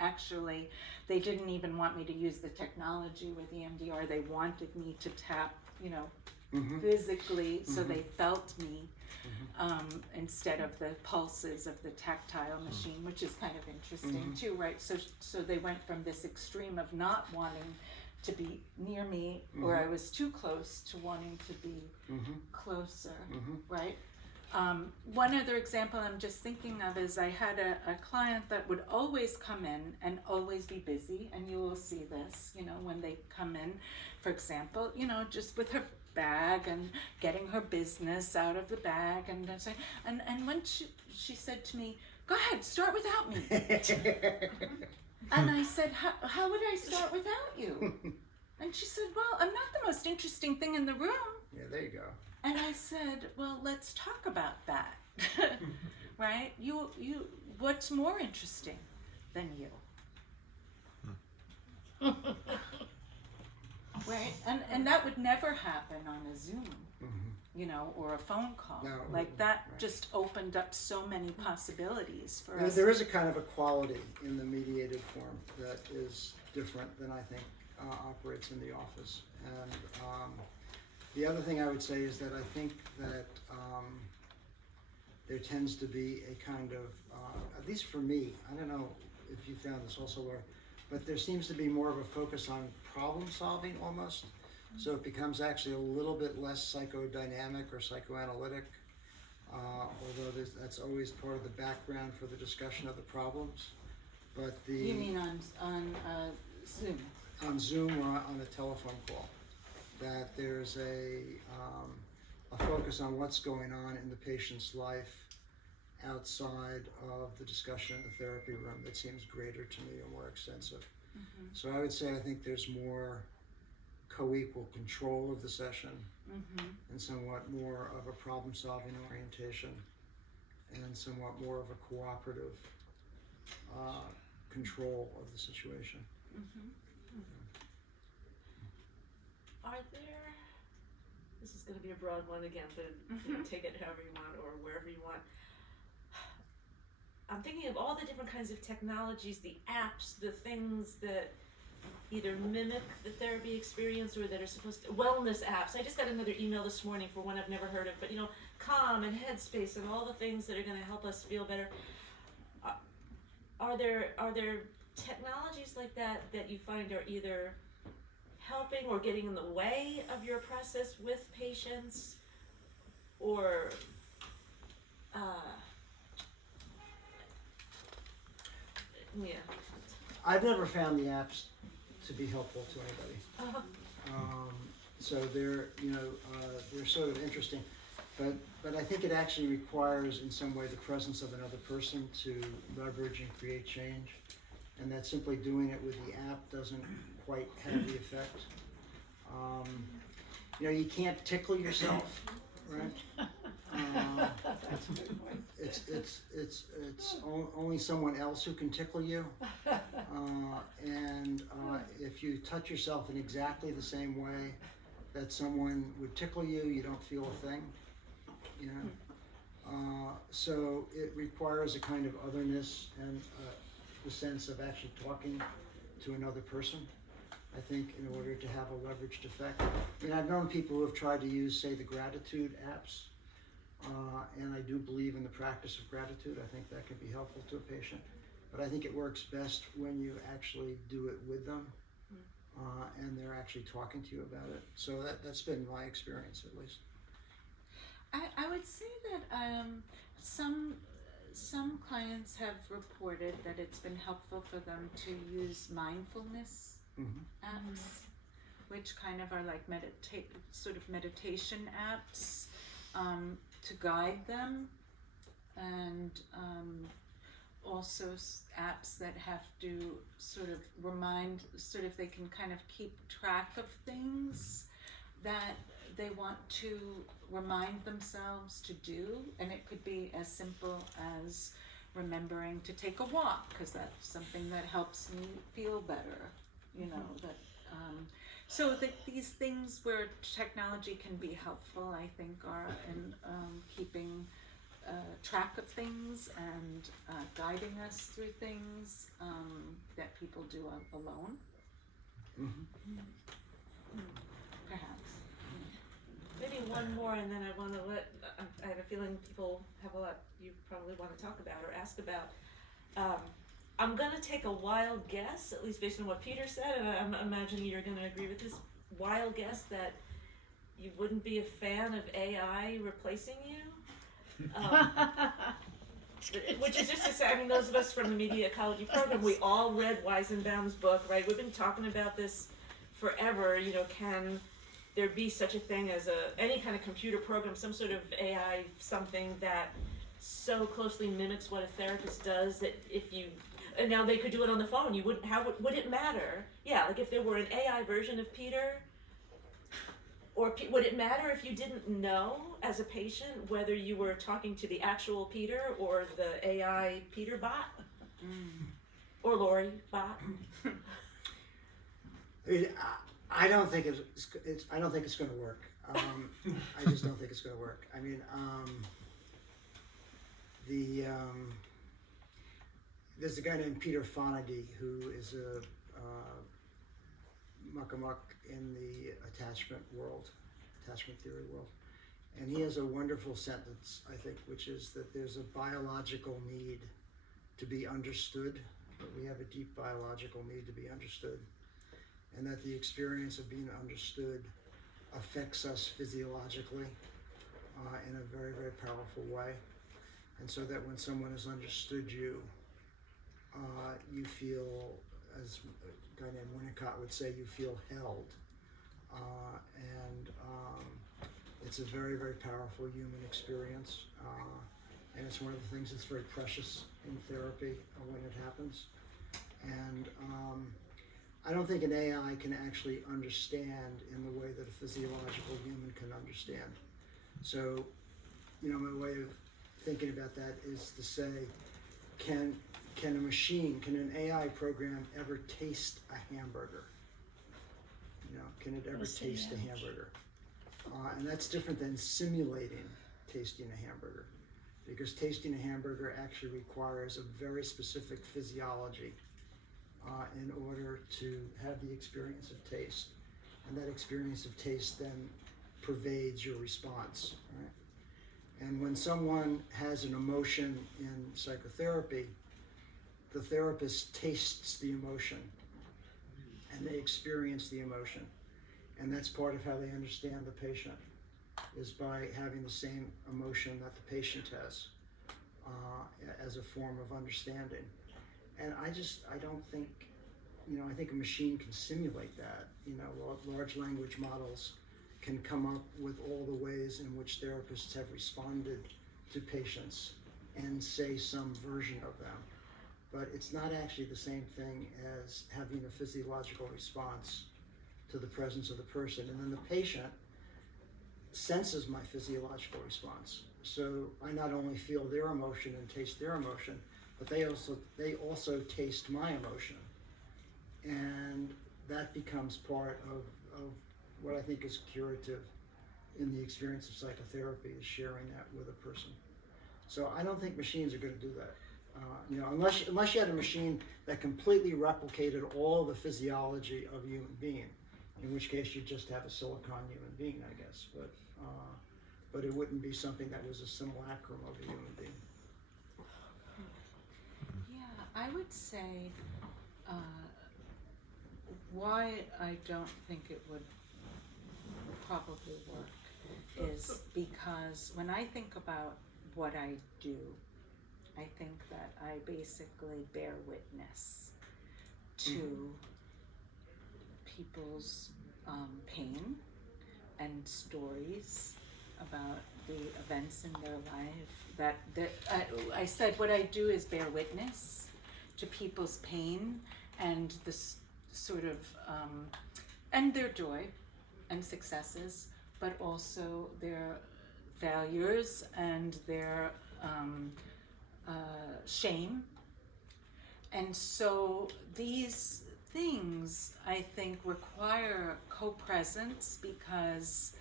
actually they didn't even want me to use the technology with EMDR. They wanted me to tap, you know, physically, so they felt me, instead of the pulses of the tactile machine, which is kind of interesting too, right? So they went from this extreme of not wanting to be near me, or I was too close, to wanting to be closer, right? One other example I'm just thinking of is I had a client that would always come in and always be busy, and you will see this, you know, when they come in, for example, you know, just with her bag and getting her business out of the bag, and when she said to me, "Go ahead, start without me." And I said, how would I start without you? And she said, "Well, I'm not the most interesting thing in the room." Yeah, there you go. And I said, "Well, let's talk about that." Right? You what's more interesting than you? Right? And that would never happen on a Zoom, you know, or a phone call. No, like that right. just opened up so many possibilities for us. There is a kind of a quality in the mediated form that is different than I think operates in the office. And the other thing I would say is that I think that there tends to be a kind of, at least for me, I don't know if you found this also, Laura, but there seems to be more of a focus on problem solving almost. So it becomes actually a little bit less psychodynamic or psychoanalytic, although that's always part of the background for the discussion of the problems. But You mean on Zoom? On Zoom or on a telephone call, that there's a focus on what's going on in the patient's life outside of the discussion in the therapy room that seems greater to me or more extensive. So I would say I think there's more co-equal control of the session and somewhat more of a problem-solving orientation and somewhat more of a cooperative control of the situation. Are there, this is going to be a broad one again, but you know, take it however you want or wherever you want. I'm thinking of all the different kinds of technologies, the apps, the things that either mimic the therapy experience or that are supposed to, wellness apps. I just got another email this morning for one I've never heard of, but you know, Calm and Headspace and all the things that are going to help us feel better. Are there technologies like that you find are either helping or getting in the way of your process with patients, or yeah. I've never found the apps to be helpful to anybody. So they're, they're sort of interesting, but I think it actually requires in some way the presence of another person to leverage and create change, and that simply doing it with the app doesn't quite have the effect. You can't tickle yourself, right? That's a good point. Only someone else who can tickle you. And if you touch yourself in exactly the same way that someone would tickle you, you don't feel a thing, you know? So it requires a kind of otherness and the sense of actually talking to another person, I think, in order to have a leveraged effect. I mean, I've known people who have tried to use, say, the gratitude apps, and I do believe in the practice of gratitude. I think that can be helpful to a patient, but I think it works best when you actually do it with them, and they're actually talking to you about it. So that's been my experience, at least. I would say that some clients have reported that it's been helpful for them to use mindfulness apps, which kind of are like sort of meditation apps to guide them, and also apps that have to sort of they can kind of keep track of things that they want to remind themselves to do, and it could be as simple as remembering to take a walk, because that's something that helps me feel better, you know, that so that these things where technology can be helpful, I think, are in keeping track of things and guiding us through things that people do alone. Perhaps. Maybe one more, and then I want to I have a feeling people have a lot you probably want to talk about or ask about. I'm going to take a wild guess, at least based on what Peter said, and I'm imagining you're going to agree with this wild guess, that you wouldn't be a fan of AI replacing you. Which is just to say, I mean, those of us from the media ecology program, we all read Weizenbaum's book, right? We've been talking about this forever. You know, can there be such a thing as any kind of computer program, some sort of AI something that so closely mimics what a therapist does that and now they could do it on the phone. You wouldn't. Would it matter? Yeah, like if there were an AI version of Peter, or would it matter if you didn't know as a patient whether you were talking to the actual Peter or the AI Peter bot, or Lori bot? I don't think I don't think it's going to work. I just don't think it's going to work. I mean, there's a guy named Peter Fonagy who is a muck-a-muck in the attachment theory world. And he has a wonderful sentence, I think, which is that there's a biological need to be understood, that we have a deep biological need to be understood, and that the experience of being understood affects us physiologically in a very, very powerful way. And so that when someone has understood you, you feel, as a guy named Winnicott would say, you feel held. And it's a very, very powerful human experience. And it's one of the things that's very precious in therapy when it happens. And I don't think an AI can actually understand in the way that a physiological human can understand. So, you know, my way of thinking about that is to say, can an AI program ever taste a hamburger? You know, can it ever taste a hamburger? And that's different than simulating tasting a hamburger, because tasting a hamburger actually requires a very specific physiology in order to have the experience of taste. And that experience of taste then pervades your response, right? And when someone has an emotion in psychotherapy, the therapist tastes the emotion and they experience the emotion. And that's part of how they understand the patient, is by having the same emotion that the patient has as a form of understanding. And I don't think, you know, I think a machine can simulate that. You know, large language models can come up with all the ways in which therapists have responded to patients and say some version of them. But it's not actually the same thing as having a physiological response to the presence of the person. And then the patient senses my physiological response. So I not only feel their emotion and taste their emotion, but they also taste my emotion. And that becomes part of what I think is curative in the experience of psychotherapy, is sharing that with a person. So I don't think machines are going to do that. Unless you had a machine that completely replicated all the physiology of a human being, in which case you'd just have a silicon human being, I guess. But it wouldn't be something that was a simulacrum of a human being. Yeah, I would say why I don't think it would probably work is because when I think about what I do, I think that I basically bear witness to people's pain and stories about the events in their life. I said what I do is bear witness to people's pain and this sort of and their joy and successes, but also their failures and their shame. And so these things, I think, require co-presence because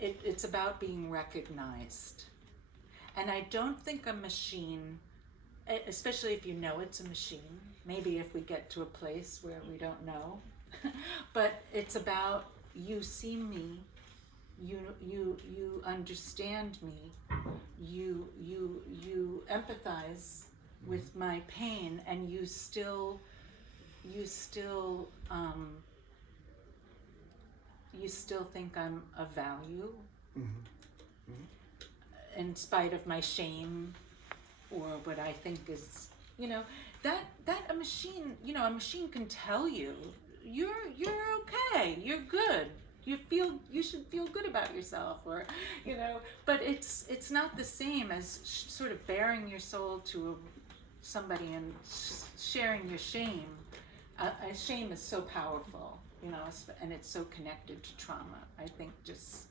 it's about being recognized. And I don't think a machine, especially if you know it's a machine, maybe if we get to a place where we don't know, but it's about you see me, you understand me, you empathize with my pain, and you still think I'm of value, in spite of my shame or what I think is, that a machine can tell you you're okay, you're good, you should feel good about yourself, or but it's not the same as sort of baring your soul to somebody and sharing your shame. Shame is so powerful, and it's so connected to trauma. I think just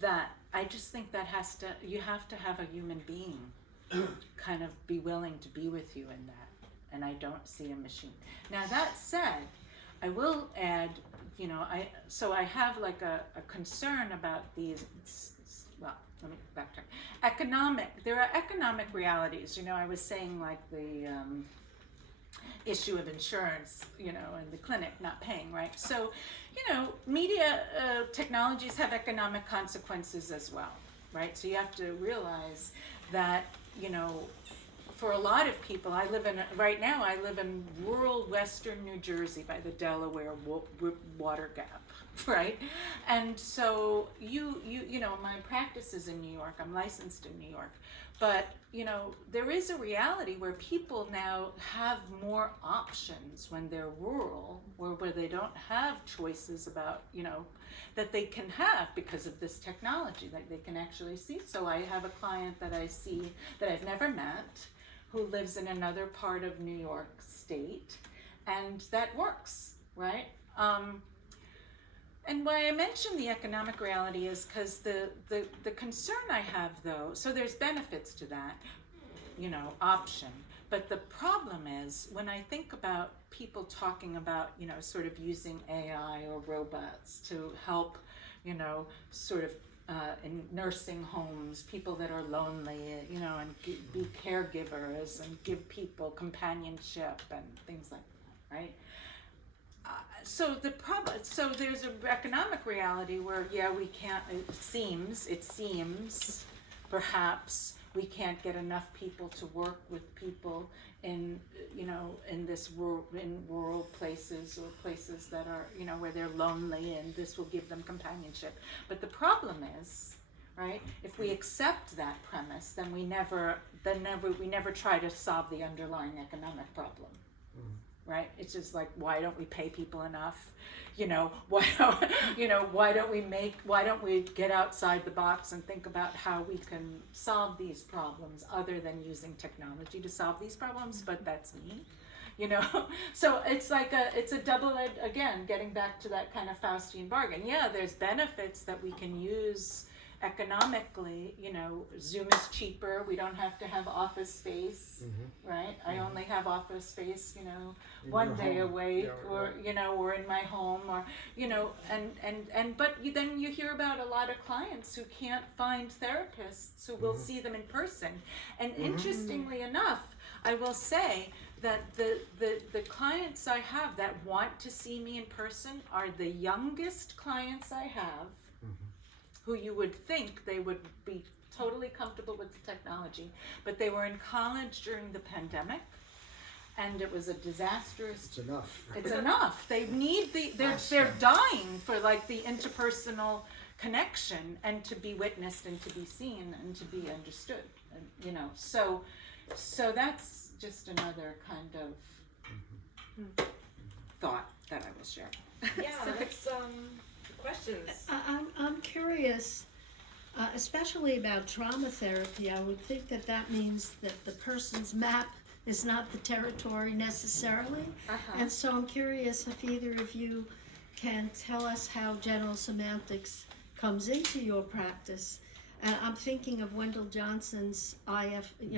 that I just think that you have to have a human being kind of be willing to be with you in that, and I don't see a machine. Now that said, I will add, I have like a concern about these, well, let me backtrack. There are economic realities, I was saying, like the issue of insurance, and the clinic not paying, right? So, media technologies have economic consequences as well, right? So you have to realize that, for a lot of people, right now I live in rural western New Jersey by the Delaware water gap, right? And so my practice is in New York, I'm licensed in New York, but there is a reality where people now have more options when they're rural, or where they don't have choices about, that they can have because of this technology, that they can actually see. So I have a client that I see that I've never met, who lives in another part of New York State, and that works, right? And why I mention the economic reality is because the concern I have, though, so there's benefits to that, option. But the problem is when I think about people talking about, sort of using AI or robots to help, sort of in nursing homes, people that are lonely, and be caregivers and give people companionship and things like that, right? So there's an economic reality where, we can't, it seems, perhaps we can't get enough people to work with people in rural places, or places that are, where they're lonely, and this will give them companionship. But the problem is, right, if we accept that premise, then we never try to solve the underlying economic problem. Right? It's just like, why don't we pay people enough? Why don't we get outside the box and think about how we can solve these problems other than using technology to solve these problems? But that's me, you know. So it's like it's a double-edged, again, getting back to that kind of Faustian bargain. Yeah, there's benefits that we can use economically, you know, Zoom is cheaper, we don't have to have office space, right? I only have office space, you know, In one your day a home. week, Yeah, or, right. you know, or in my home, or, you know, but then you hear about a lot of clients who can't find therapists who will see them in person. And interestingly enough, I will say that the clients I have that want to see me in person are the youngest clients I have, who you would think they would be totally comfortable with the technology, but they were in college during the pandemic, and it was a disastrous. It's enough. It's enough. They need they're Awesome. dying for like the interpersonal connection and to be witnessed and to be seen and to be understood. And, you know, so that's just another kind of thought that I will share. Yeah, let's, questions. I'm curious, especially about trauma therapy. I would think that that means that the person's map is not the territory necessarily. And so I'm curious if either of you can tell us how general semantics comes into your practice. And I'm thinking of Wendell Johnson's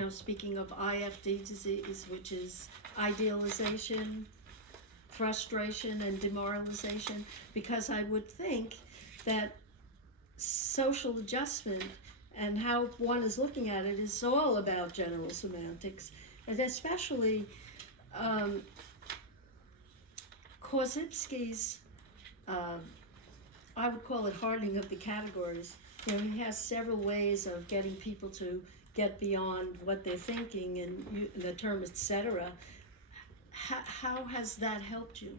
speaking of IFD disease, which is idealization, frustration, and demoralization, because I would think that social adjustment and how one is looking at it is all about general semantics, and especially Korzybski's, I would call it hardening of the categories. You know, he has several ways of getting people to get beyond what they're thinking, and the term etc. How has that helped you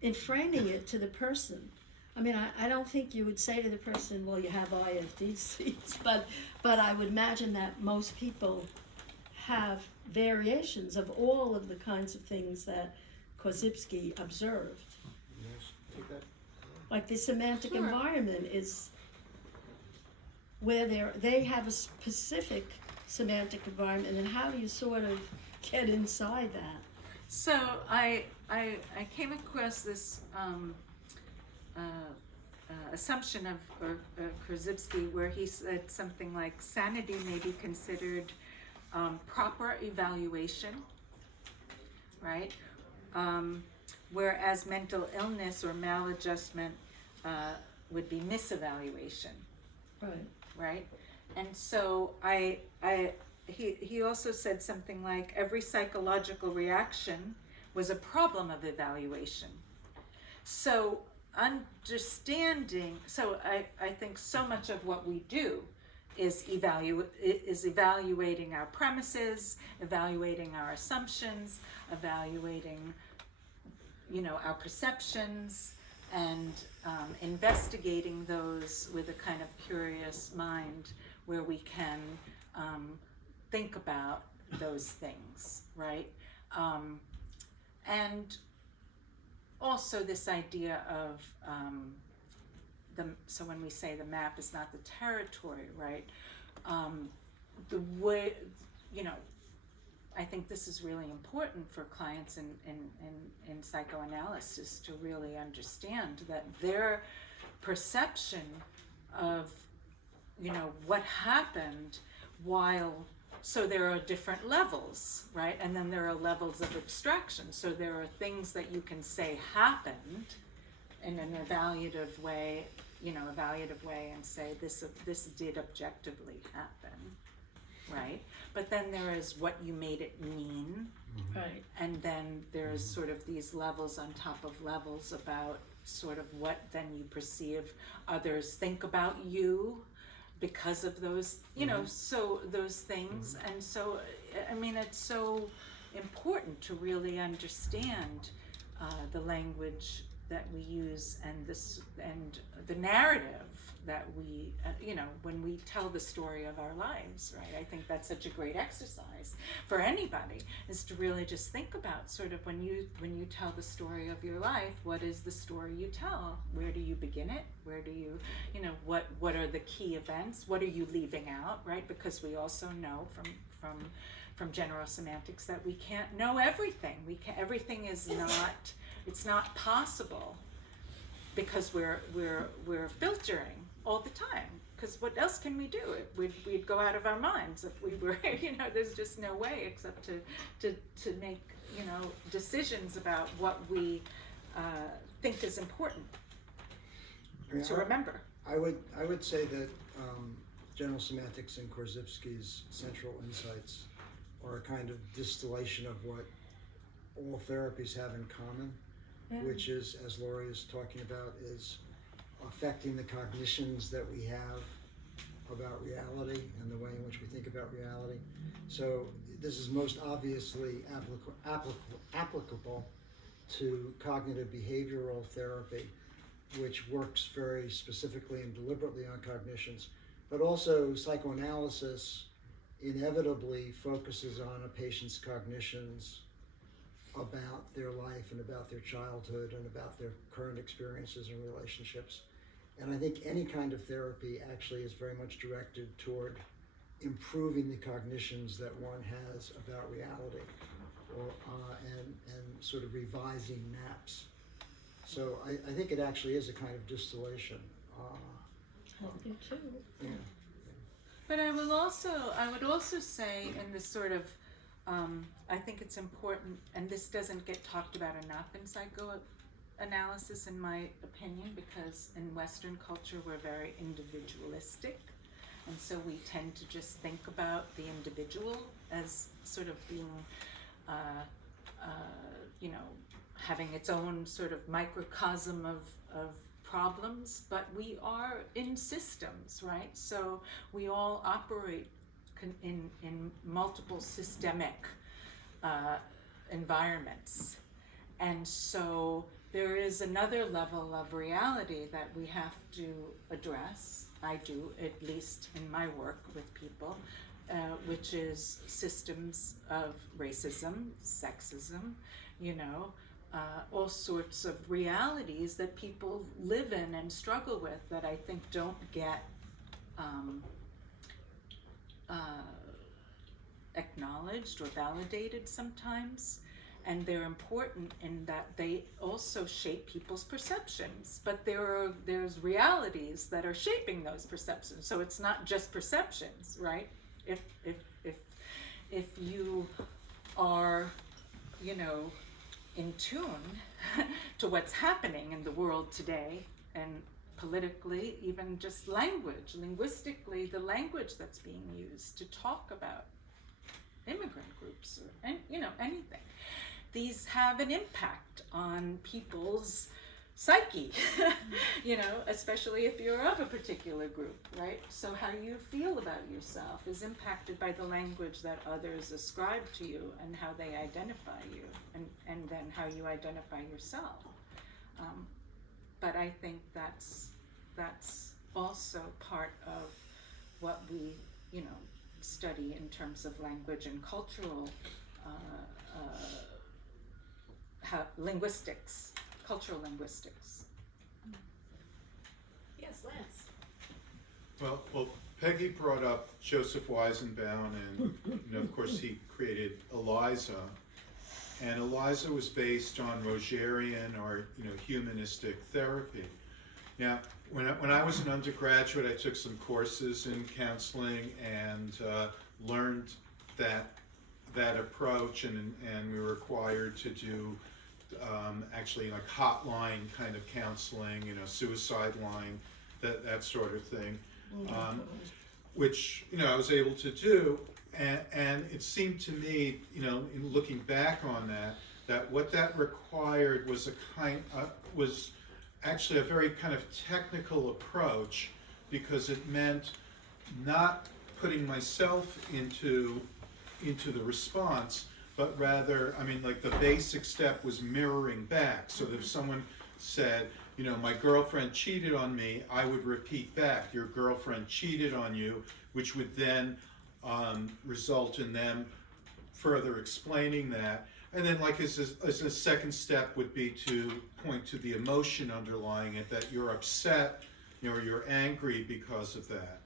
in framing it to the person? I mean, I don't think you would say to the person, well, you have IFDCs, but I would imagine that most people have variations of all of the kinds of things that Korzybski observed. Yes, take that. Like the semantic Sure. environment is where they have a specific semantic environment, and how do you sort of get inside that? So I came across this assumption of Korzybski, where he said something like sanity may be considered proper evaluation, right? Whereas mental illness or maladjustment would be misevaluation, Right. right? And so he also said something like every psychological reaction was a problem of evaluation. So understanding, so I think so much of what we do is evaluating our premises, evaluating our assumptions, evaluating, you know, our perceptions, and investigating those with a kind of curious mind where we can think about those things, right? And also this idea of so when we say the map is not the territory, right? The way, you know, I think this is really important for clients in psychoanalysis to really understand that their perception of, you know, what happened so there are different levels, right? And then there are levels of abstraction. So there are things that you can say happened in an evaluative way, and say this did objectively happen, right? But then there is what you made it mean, Right. and then there's sort of these levels on top of levels about sort of what then you perceive others think about you because of those, you know, so those things. And so, I mean, it's so important to really understand the language that we use and the narrative that we, when we tell the story of our lives, right? I think that's such a great exercise for anybody, is to really just think about sort of when you tell the story of your life, what is the story you tell? Where do you begin it? Where do you, what are the key events? What are you leaving out, right? Because we also know from from general semantics that we can't know everything. Everything is not, it's not possible because we're filtering all the time. Because what else can we do? We'd go out of our minds if we were, there's just no way except to make, decisions about what we think is important to remember. I would say that general semantics and Korzybski's central insights are a kind of distillation of what all therapies have in common, which is, as Laurie is talking about, is affecting the cognitions that we have about reality and the way in which we think about reality. So this is most obviously applicable to cognitive behavioral therapy, which works very specifically and deliberately on cognitions, but also psychoanalysis inevitably focuses on a patient's cognitions about their life and about their childhood and about their current experiences and relationships. And I think any kind of therapy actually is very much directed toward improving the cognitions that one has about reality, or and sort of revising maps. So I think it actually is a kind of distillation. I do too. Yeah. But I would also say in this sort of, I think it's important, and this doesn't get talked about enough in psychoanalysis, in my opinion, because in Western culture we're very individualistic, and so we tend to just think about the individual as sort of being, having its own sort of microcosm of problems, but we are in systems, right? So we all operate in multiple systemic environments. And so there is another level of reality that we have to address. I do, at least in my work with people, which is systems of racism, sexism, all sorts of realities that people live in and struggle with that I think don't get acknowledged or validated sometimes. And they're important in that they also shape people's perceptions. But there's realities that are shaping those perceptions. So it's not just perceptions, right? If you are, in tune to what's happening in the world today, and politically, even just linguistically, the language that's being used to talk about immigrant groups or anything. These have an impact on people's psyche, especially if you're of a particular group, right? So how you feel about yourself is impacted by the language that others ascribe to you and how they identify you, and then how you identify yourself. But I think that's also part of what we, study in terms of language and cultural linguistics, cultural linguistics. Yes, Lance. Well, Peggy brought up Joseph Weizenbaum, and of course he created ELIZA, and ELIZA was based on Rogerian or humanistic therapy. Now, when I was an undergraduate, I took some courses in counseling and learned that approach, and we were required to do actually like hotline kind of counseling, suicide line, that sort of thing, which I was able to do, and it seemed to me, in looking back on that what that required was was actually a very kind of technical approach, because it meant not putting myself into the response, but rather, like the basic step was mirroring back. So that if someone said, my girlfriend cheated on me, I would repeat back, your girlfriend cheated on you, which would then result in them further explaining that. And then as a second step would be to point to the emotion underlying it, that you're upset, you're angry because of that.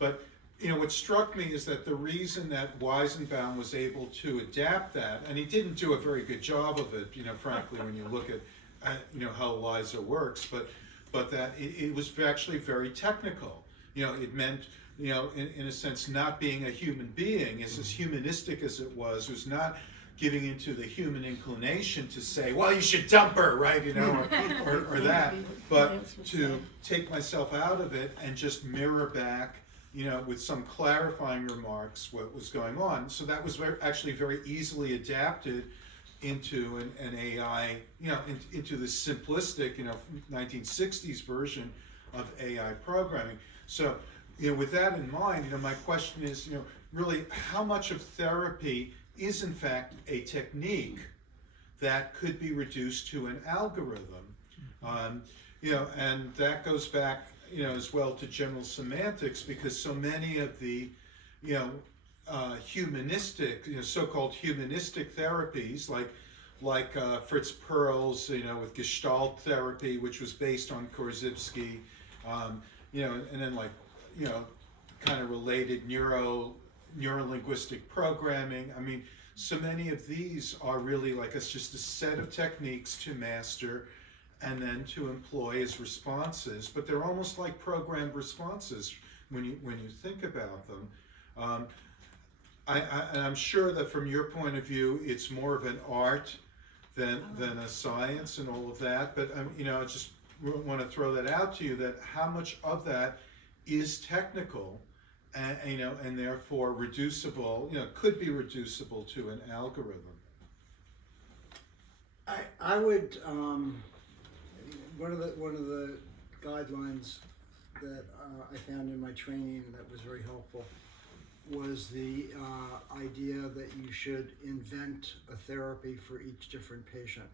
But what struck me is that the reason that Weizenbaum was able to adapt that, and he didn't do a very good job of it, frankly, when you look at, how ELIZA works, but that it was actually very technical. It meant, in a sense, not being a human being, as humanistic as it was not giving into the human inclination to say, well, you should dump her, right, or that, but to take myself out of it and just mirror back, with some clarifying remarks what was going on. So that was actually very easily adapted into an AI, into the simplistic, 1960s version of AI programming. So, with that in mind, my question is, really how much of therapy is in fact a technique that could be reduced to an algorithm? And that goes back, as well to general semantics, because so many of the, humanistic, so-called humanistic therapies, like Fritz Perls, with Gestalt therapy, which was based on Korzybski, and then kind of related neurolinguistic programming. I mean, so many of these are really just a set of techniques to master and then to employ as responses, but they're almost like programmed responses when you think about them. And I'm sure that from your point of view, it's more of an art than a science and all of that. But I just want to throw that out to you, that how much of that is technical, and and therefore reducible, could be reducible to an algorithm. I would one of the guidelines that I found in my training that was very helpful was the idea that you should invent a therapy for each different patient,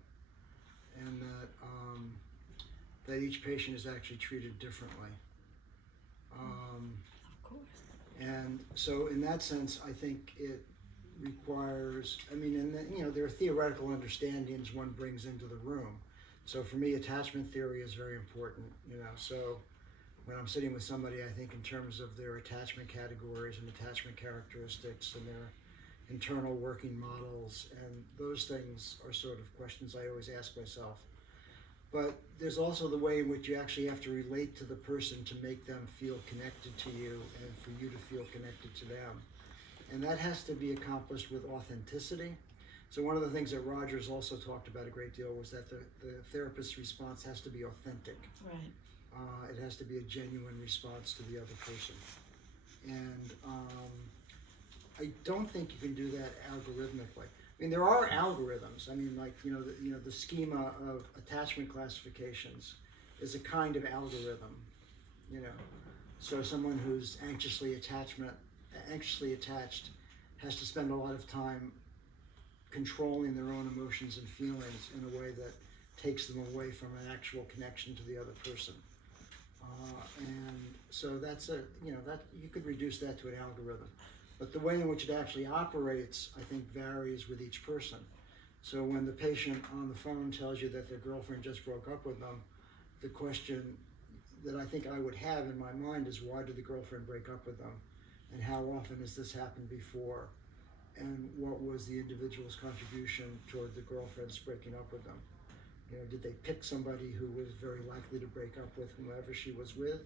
and that each patient is actually treated differently. Of course. And so in that sense, I think it requires, and then, there are theoretical understandings one brings into the room. So for me, attachment theory is very important, so when I'm sitting with somebody, I think in terms of their attachment categories and attachment characteristics and their internal working models, and those things are sort of questions I always ask myself. But there's also the way in which you actually have to relate to the person to make them feel connected to you and for you to feel connected to them. And that has to be accomplished with authenticity. So one of the things that Rogers also talked about a great deal was that the therapist's response has to be authentic. Right. It has to be a genuine response to the other person. And I don't think you can do that algorithmically. I mean, there are algorithms. I mean, the schema of attachment classifications is a kind of algorithm, So someone who's anxiously attached has to spend a lot of time controlling their own emotions and feelings in a way that takes them away from an actual connection to the other person. And so that's that you could reduce that to an algorithm. But the way in which it actually operates, I think, varies with each person. So when the patient on the phone tells you that their girlfriend just broke up with them, the question that I think I would have in my mind is, why did the girlfriend break up with them? And how often has this happened before? And what was the individual's contribution toward the girlfriend's breaking up with them? Did they pick somebody who was very likely to break up with whomever she was with?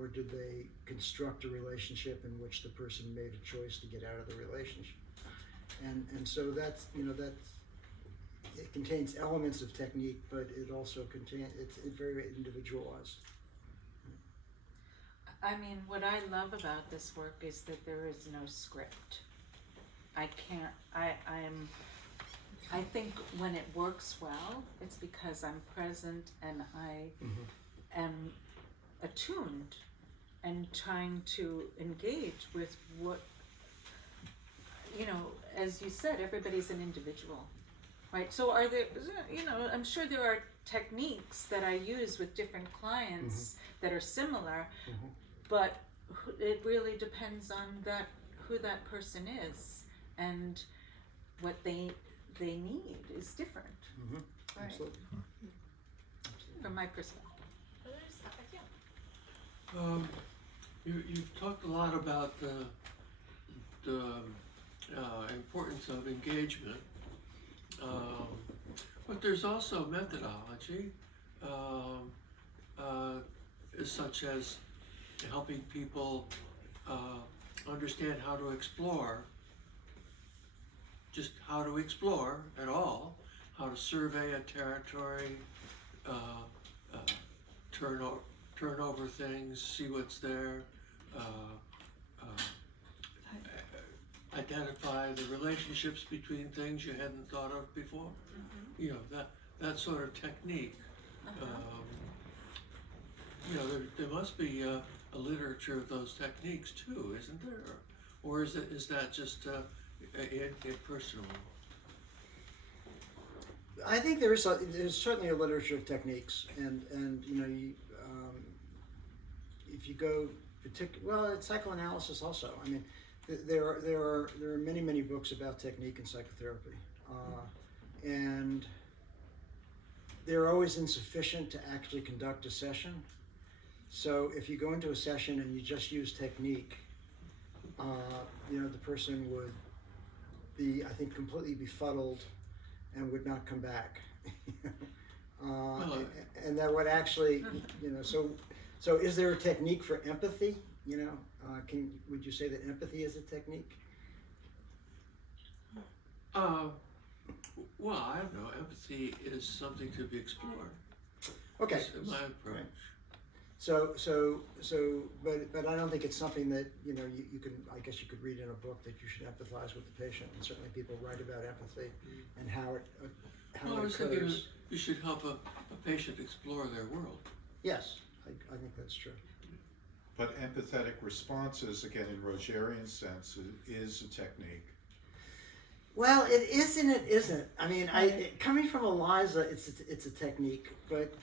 Or did they construct a relationship in which the person made a choice to get out of the relationship? And so that's, it contains elements of technique, but it also it's very individualized. I mean, what I love about this work is that there is no script. I think when it works well, it's because I'm present and I am attuned and trying to engage with what, as you said, everybody's an individual, right? So are there, I'm sure there are techniques that I use with different clients that are similar, but it really depends on who that person is, and what they need is different. Right. Absolutely. From my perspective. You've talked a lot about the importance of engagement, but there's also methodology, such as helping people understand how to explore, just how to explore at all, how to survey a territory, turn over things, see what's there, identify the relationships between things you hadn't thought of before. You know, that sort of technique. You know, there must be a literature of those techniques too, isn't there? Or is that just impersonal? I think there's certainly a literature of techniques, and you know, if you go it's psychoanalysis also. I mean, there are many books about technique in psychotherapy, and they're always insufficient to actually conduct a session. So if you go into a session and you just use technique, you know, the person would be, I think, completely befuddled and would not come back. And that would actually, you know, so is there a technique for empathy? You know, would you say that empathy is a technique? Well, I don't know. Empathy is something to be explored. Okay. That's my approach. Right. But I don't think it's something that, you know, you can, I guess you could read in a book that you should empathize with the patient, and certainly people write about empathy and how it occurs. You should help a patient explore their world. Yes, I think that's true. But empathetic responses, again, in Rogerian sense, is a technique. Well, it is and it isn't. I mean, coming from Eliza, it's a technique, but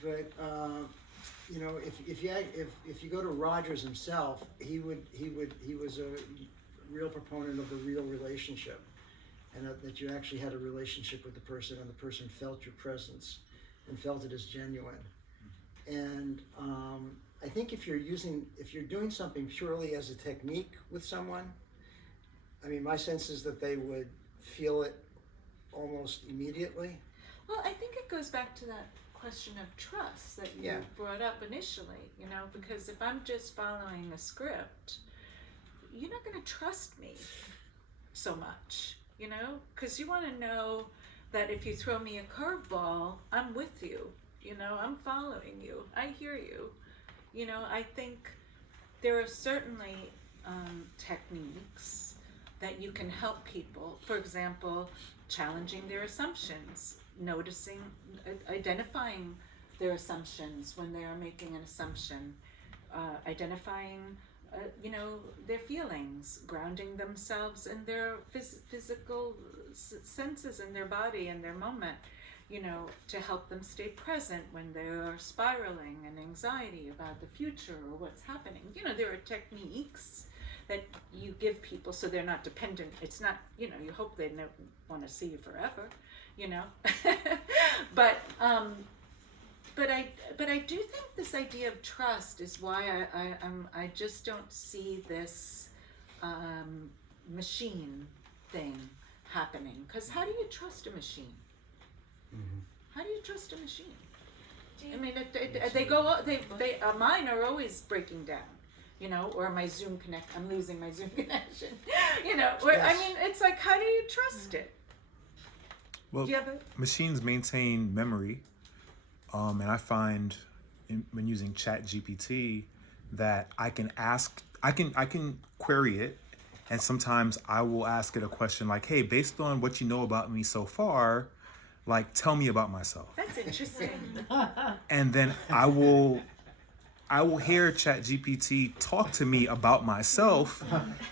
you know, if you go to Rogers himself, he was a real proponent of the real relationship, and that you actually had a relationship with the person, and the person felt your presence and felt it as genuine. And I think if you're doing something purely as a technique with someone, I mean, my sense is that they would feel it almost immediately. Well, I think it goes back to that question of trust that you brought up initially, you know, because if I'm just following a script, you're not going to trust me so much, you know, because you want to know that if you throw me a curveball, I'm with you, you know, I'm following you, I hear you, you know. I think there are certainly techniques that you can help people, for example, challenging their assumptions, noticing, identifying their assumptions when they are making an assumption, identifying, you know, their feelings, grounding themselves in their physical senses in their body and their moment, you know, to help them stay present when they are spiraling and anxiety about the future or what's happening. You know, there are techniques that you give people so they're not dependent. It's not, you know, you hope they want to see you forever, you know. but I do think this idea of trust is why I just don't see this machine thing happening. Because how do you trust a machine? Mm-hmm. How do you trust a machine? I mean, mine are always breaking down. You know, or my Zoom I'm losing my Zoom connection. You know, or, I mean, it's like, how do you trust it? Well, machines maintain memory, and I find when using ChatGPT that I can query it, and sometimes I will ask it a question like, "Hey, based on what you know about me so far, like, tell me about myself." That's interesting. And then I will hear ChatGPT talk to me about myself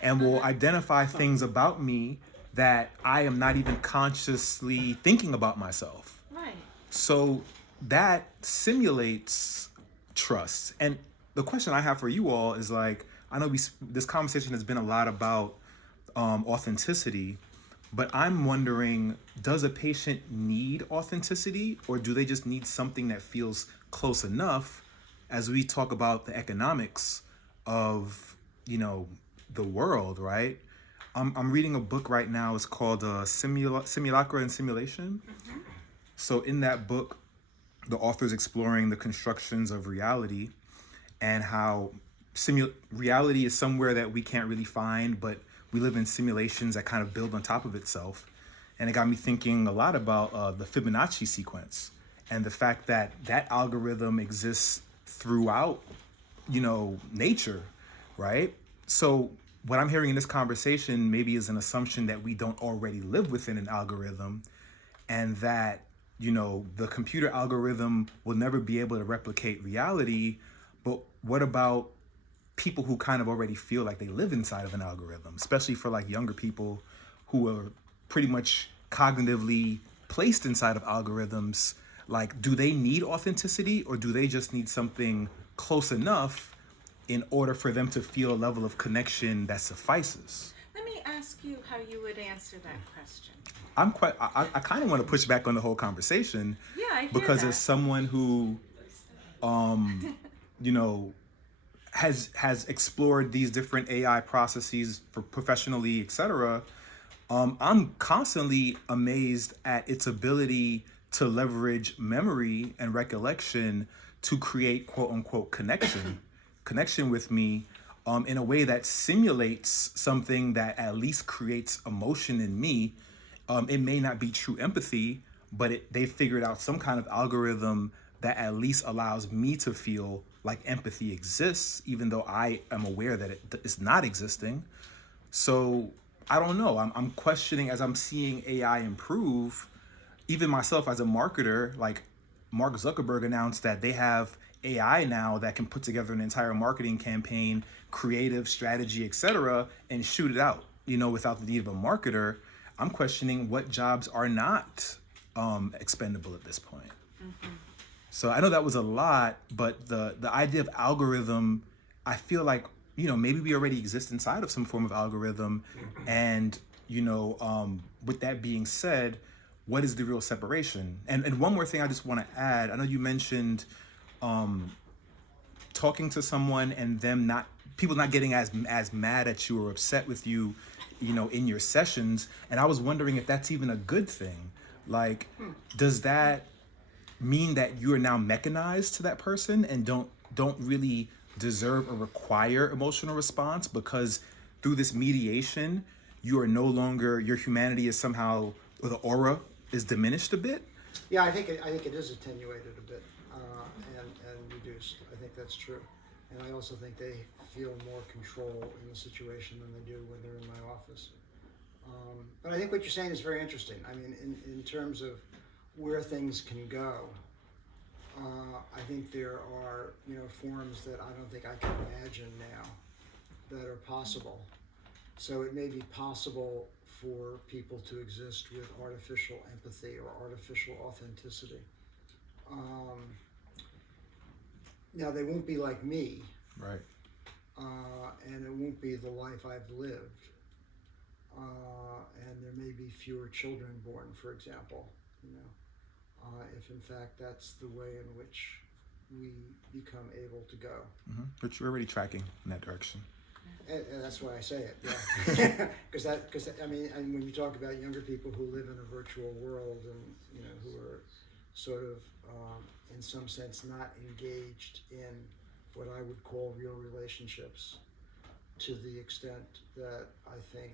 and will identify things about me that I am not even consciously thinking about myself. Right. So that simulates trust. And the question I have for you all is like, I know this conversation has been a lot about authenticity, but I'm wondering, does a patient need authenticity, or do they just need something that feels close enough as we talk about the economics of the world, right? I'm reading a book right now. It's called Simulacra and Simulation. So in that book, the author's exploring the constructions of reality and how reality is somewhere that we can't really find, but we live in simulations that kind of build on top of itself. And it got me thinking a lot about the Fibonacci sequence and the fact that that algorithm exists throughout, nature, right? So what I'm hearing in this conversation maybe is an assumption that we don't already live within an algorithm, and that, the computer algorithm will never be able to replicate reality. But what about people who kind of already feel like they live inside of an algorithm, especially for like younger people who are pretty much cognitively placed inside of algorithms? Like, do they need authenticity, or do they just need something close enough in order for them to feel a level of connection that suffices? Let me ask you how you would answer that question. I kind of want to push back on the whole conversation. Yeah, I hear because that. as someone who has explored these different AI processes for professionally, etc., I'm constantly amazed at its ability to leverage memory and recollection to create quote unquote connection with me in a way that simulates something that at least creates emotion in me. It may not be true empathy, but they figured out some kind of algorithm that at least allows me to feel like empathy exists, even though I am aware that it is not existing. So I don't know. I'm questioning as I'm seeing AI improve. Even myself as a marketer, like Mark Zuckerberg announced that they have AI now that can put together an entire marketing campaign, creative strategy, etc., and shoot it out, without the need of a marketer. I'm questioning what jobs are not expendable at this point. So I know that was a lot, but the idea of algorithm, I feel like, maybe we already exist inside of some form of algorithm. And, with that being said, what is the real separation? And one more thing I just want to add. I know you mentioned talking to someone and people not getting as mad at you or upset with you, in your sessions. And I was wondering if that's even a good thing. Like, does that mean that you are now mechanized to that person and don't really deserve or require emotional response, because through this mediation, you are no longer, your humanity is somehow, or the aura is diminished a bit? Yeah, I think it is attenuated a bit and reduced. I think that's true, and I also think they feel more control in the situation than they do when they're in my office. But I think what you're saying is very interesting. I mean, in terms of where things can go, I think there are forms that I don't think I can imagine now that are possible. So it may be possible for people to exist with artificial empathy or artificial authenticity. Now they won't be like me, Right. and it won't be the life I've lived. And there may be fewer children born, for example, if in fact that's the way in which we become able to go. But you're already tracking in that direction. And that's why I say it, yeah. Because I mean, and when you talk about younger people who live in a virtual world and who are sort of in some sense not engaged in what I would call real relationships to the extent that I think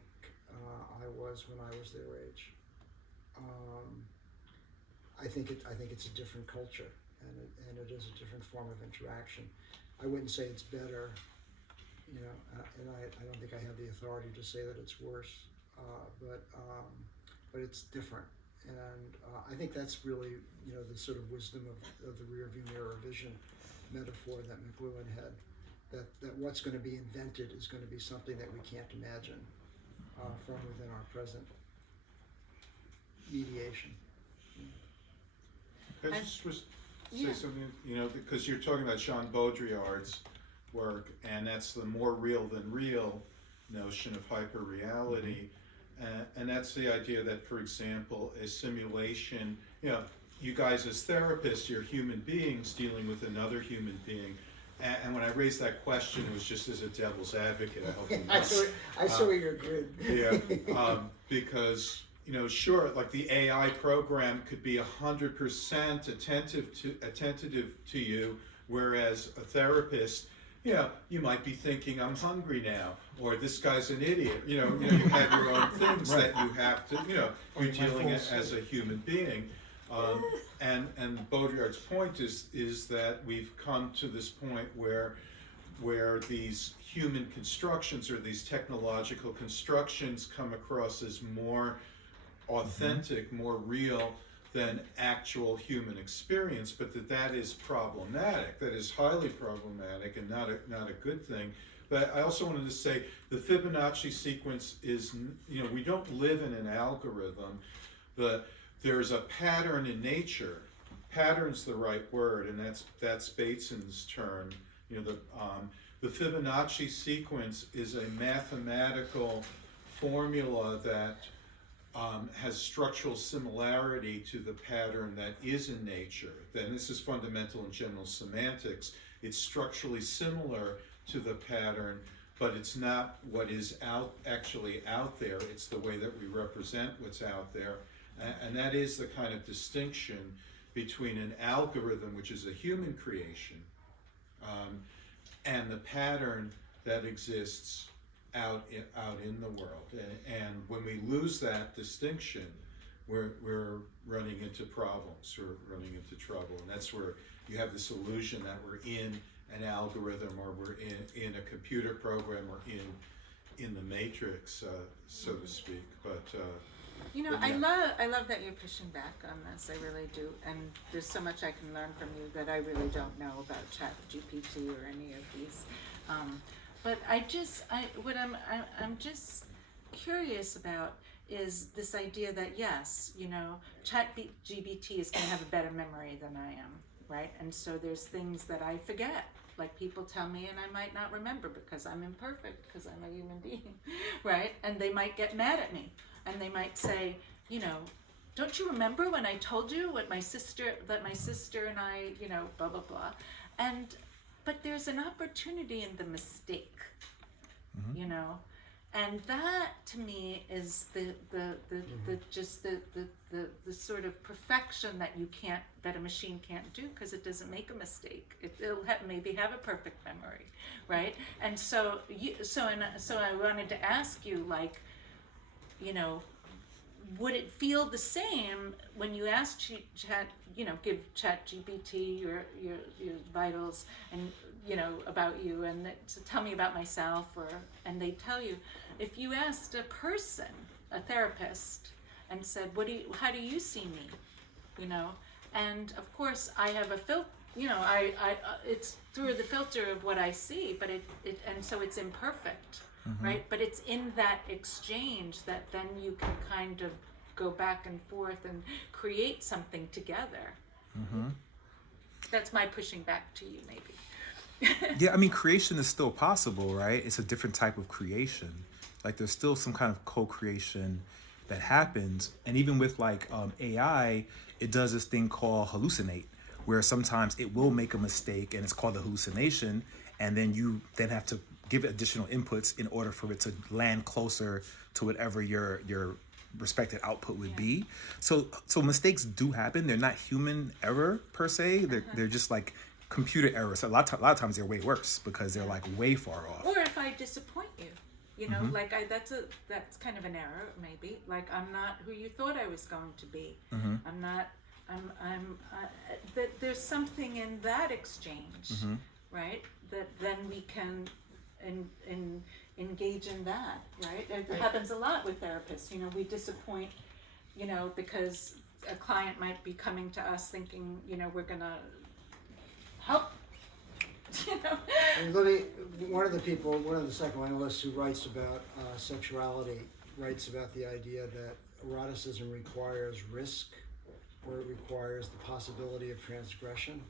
I was when I was their age. I think it's a different culture, and it is a different form of interaction. I wouldn't say it's better, and I don't think I have the authority to say that it's worse, but it's different, and I think that's really the sort of wisdom of the rear view mirror vision metaphor that McLuhan had, that what's going to be invented is going to be something that we can't imagine from within our present mediation. Can I just say something, because you're talking about Jean Baudrillard's work, and that's the more real than real notion of hyperreality. And that's the idea that, for example, a simulation, you guys as therapists, you're human beings dealing with another human being. And when I raised that question, it was just as a devil's advocate. I hope you I saw your grid. Yeah, because sure, like the AI program could be 100% attentive to you, whereas a therapist, you might be thinking, I'm hungry now, or this guy's an idiot. You have your own things that you have to, you're dealing as a human being. And Baudrillard's point is that we've come to this point where these human constructions or these technological constructions come across as more authentic, more real than actual human experience, but that is problematic. That is highly problematic and not a good thing. But I also wanted to say the Fibonacci sequence is, we don't live in an algorithm. There's a pattern in nature. Pattern's the right word, and that's Bateson's term. The Fibonacci sequence is a mathematical formula that has structural similarity to the pattern that is in nature. Then this is fundamental in general semantics. It's structurally similar to the pattern, but it's not what is actually out there. It's the way that we represent what's out there. And that is the kind of distinction between an algorithm, which is a human creation, and the pattern that exists out in the world. And when we lose that distinction, we're running into problems, we're running into trouble. And that's where you have this illusion that we're in an algorithm, or we're in a computer program, or in the matrix, so to speak. But I love that you're pushing back on this. I really do. And there's so much I can learn from you that I really don't know about ChatGPT or any of these. But I'm just curious about is this idea that yes, ChatGPT is going to have a better memory than I am, right? And so there's things that I forget. Like people tell me and I might not remember because I'm imperfect, because I'm a human being, right? And they might get mad at me. And they might say, don't you remember when I told you that my sister and I, blah, blah, blah. But there's an opportunity in the mistake, and that to me is the sort of perfection that a machine can't do, because it doesn't make a mistake. It'll maybe have a perfect memory, right? And so I wanted to ask you, like, would it feel the same when you ask give ChatGPT your vitals and about you, and tell me about myself, and they tell you, if you asked a person, a therapist, and said, how do you see me, and of course I have a filter, it's through the filter of what I see, but and so it's imperfect. Mm-hmm. Right, but it's in that exchange that then you can kind of go back and forth and create something together. Mm-hmm. That's my pushing back to you, maybe. Yeah, I mean, creation is still possible, right? It's a different type of creation. Like, there's still some kind of co-creation that happens, and even with AI, it does this thing called hallucinate, where sometimes it will make a mistake, and it's called a hallucination, and then you have to give it additional inputs in order for it to land closer to whatever your respected output would be. So mistakes do happen. They're not human error per se. They're just like computer errors. A lot of times they're way worse because they're like way far off. Or if I disappoint you, that's kind of an error maybe. Like, I'm not who you thought I was going to be. Mm-hmm. I'm not. There's something in that exchange, mm-hmm. right? That then we can. And engage in that, right? It happens a lot with therapists. We disappoint, because a client might be coming to us thinking, we're gonna help. And one of the psychoanalysts who writes about sexuality writes about the idea that eroticism requires risk, or it requires the possibility of transgression.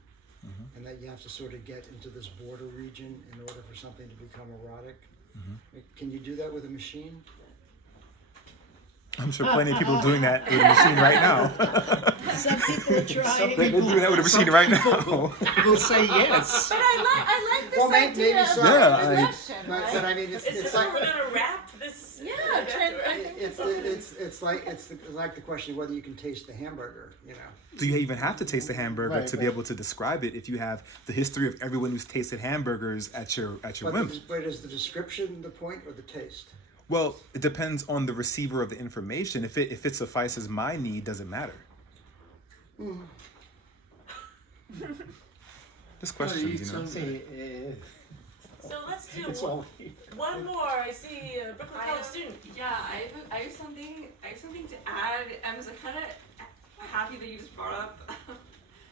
Mm-hmm. And that you have to sort of get into this border region in order for something to become erotic. Mm-hmm. Can you do that with a machine? I'm sure plenty of people are doing that with a machine right now. Some people are trying. Some people doing that with a machine right now. People say yes. But I like well, maybe idea so. of Yeah, connection, But right? I mean, Is it's this like. how we're gonna wrap this? Yeah, I think It's like the question of whether you can taste the hamburger, you know. Do you even have to taste a hamburger Right, to be right. able to describe it if you have the history of everyone who's tasted hamburgers at your whim? But is the description the point or the taste? Well, it depends on the receiver of the information. If it suffices my need, doesn't matter. Just questions, you know. So let's do It's all. one more. I see a Brooklyn College student. Yeah, I have something to add. I was kind of happy that you just brought up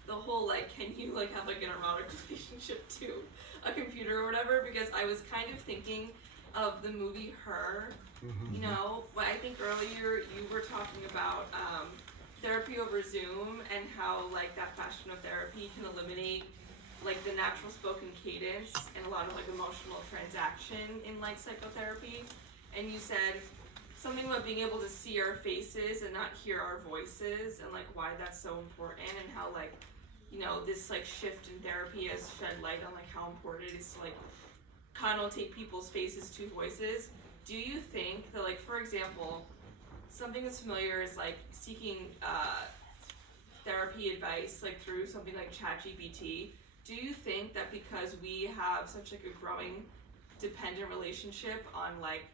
the whole like, can you like have like an erotic relationship to a computer or whatever? Because I was kind of thinking of the movie Her. You know, but I think earlier you were talking about therapy over Zoom and how like that fashion of therapy can eliminate like the natural spoken cadence and a lot of like emotional transaction in like psychotherapy. And you said something about being able to see our faces and not hear our voices and like why that's so important and how like, you know, this like shift in therapy has shed light on like how important it is to like connotate people's faces to voices. Do you think that like, for example, something that's familiar is like seeking therapy advice like through something like ChatGPT? Do you think that because we have such like a growing dependent relationship on like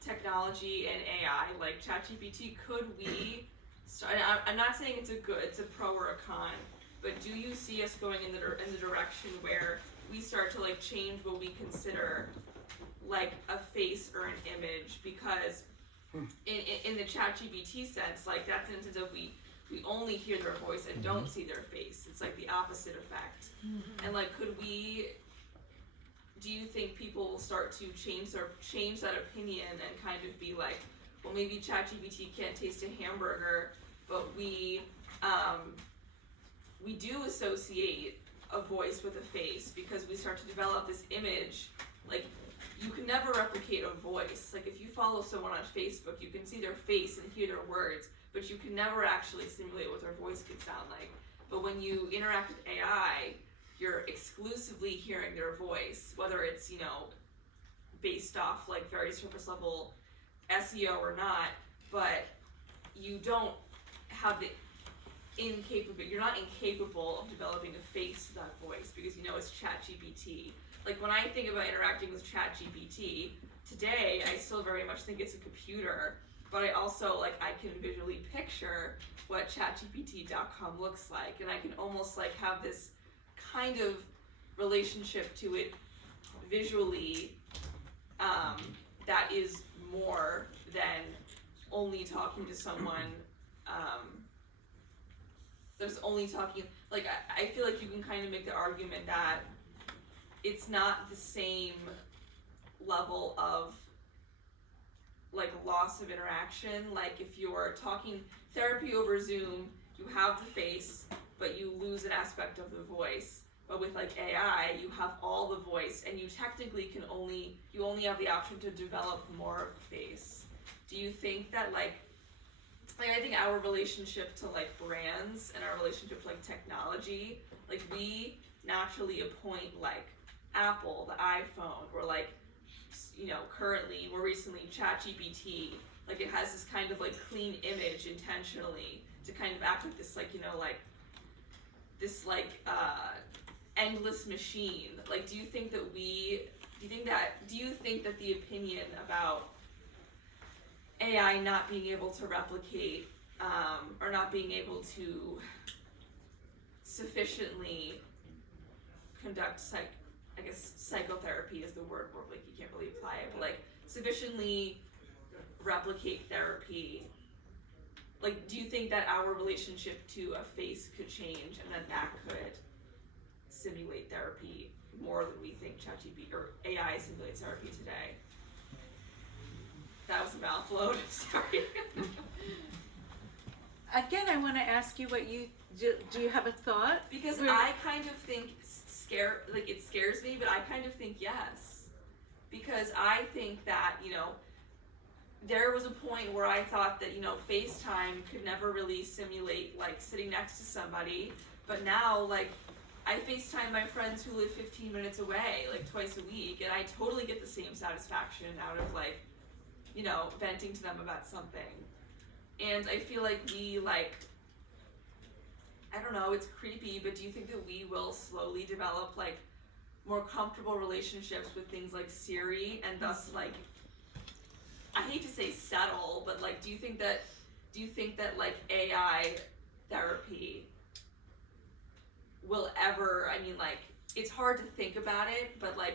technology and AI, like ChatGPT, could we start, I'm not saying it's a pro or a con, but do you see us going in the direction where we start to like change what we consider like a face or an image? Because in the ChatGPT sense, like that's an instance of we only hear their voice and don't see their face. It's like the opposite effect. And like, do you think people will start to change that opinion and kind of be like, well, maybe ChatGPT can't taste a hamburger, but we do associate a voice with a face because we start to develop this image. Like, you can never replicate a voice. Like, if you follow someone on Facebook, you can see their face and hear their words, but you can never actually simulate what their voice could sound like. But when you interact with AI, you're exclusively hearing their voice, whether it's, you know, based off like very surface level SEO or not, but you don't have you're not incapable of developing a face to that voice because you know it's ChatGPT. Like when I think about interacting with ChatGPT today, I still very much think it's a computer, but I also like I can visually picture what ChatGPT.com looks like, and I can almost like have this kind of relationship to it visually that is more than only talking to someone that's only talking, like I feel like you can kind of make the argument that it's not the same level of like loss of interaction. Like if you're talking therapy over Zoom, you have the face, but you lose an aspect of the voice. But with like AI, you have all the voice, and you technically you only have the option to develop more of the face. Do you think that like I think our relationship to like brands and our relationship to like technology, like we naturally appoint like Apple, the iPhone, or like, you know, currently, more recently, ChatGPT, like it has this kind of like clean image intentionally to kind of act like this, like, you know, like this like endless machine. Like, do you think that the opinion about AI not being able to replicate or not being able to sufficiently conduct psychotherapy is the word where like you can't really apply it, but like sufficiently replicate therapy, like do you think that our relationship to a face could change and that could simulate therapy more than we think ChatGPT or AI simulates therapy today? That was a mouthload. Sorry. Again, I want to ask you what you do. You have a thought? Because I kind of think it scares me, but I kind of think yes. Because I think that, you know, there was a point where I thought that, you know, FaceTime could never really simulate like sitting next to somebody, but now like I FaceTime my friends who live 15 minutes away, like twice a week, and I totally get the same satisfaction out of like, you know, venting to them about something. And I feel like we like, I don't know, it's creepy, but do you think that we will slowly develop like more comfortable relationships with things like Siri, and thus like, I hate to say settle, but like, do you think that like AI therapy will ever, I mean, like, it's hard to think about it, but like,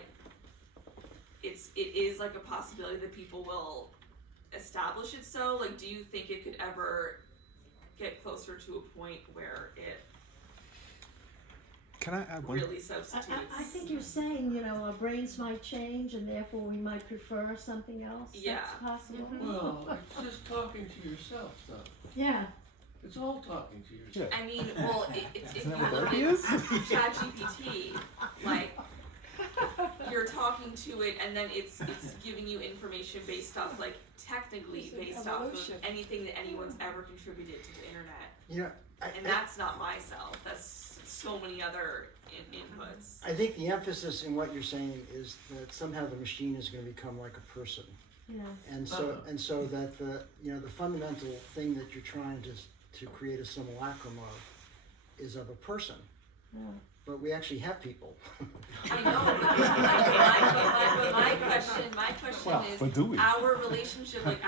it is like a possibility that people will establish it so? Like, do you think it could ever get closer to a point where it Can I add one? really substitutes? I think you're saying, you know, our brains might change and therefore we might prefer something else. Yeah. That's possible. Well, it's just talking to yourself, though. Yeah. It's all talking to yourself. I mean, well, if Isn't you that what look therapy at is? ChatGPT, like, you're talking to it and then it's giving you information based off, like, technically based off of anything that anyone's ever contributed to the internet. You know, And that's not myself, that's so many other inputs. I think the emphasis in what you're saying is that somehow the machine is going to become like a person, Yeah. and so that the fundamental thing that you're trying to create a simulacrum of is of a person. Yeah. But we actually have people. I know, but my question Well, is but do we? our relationship, like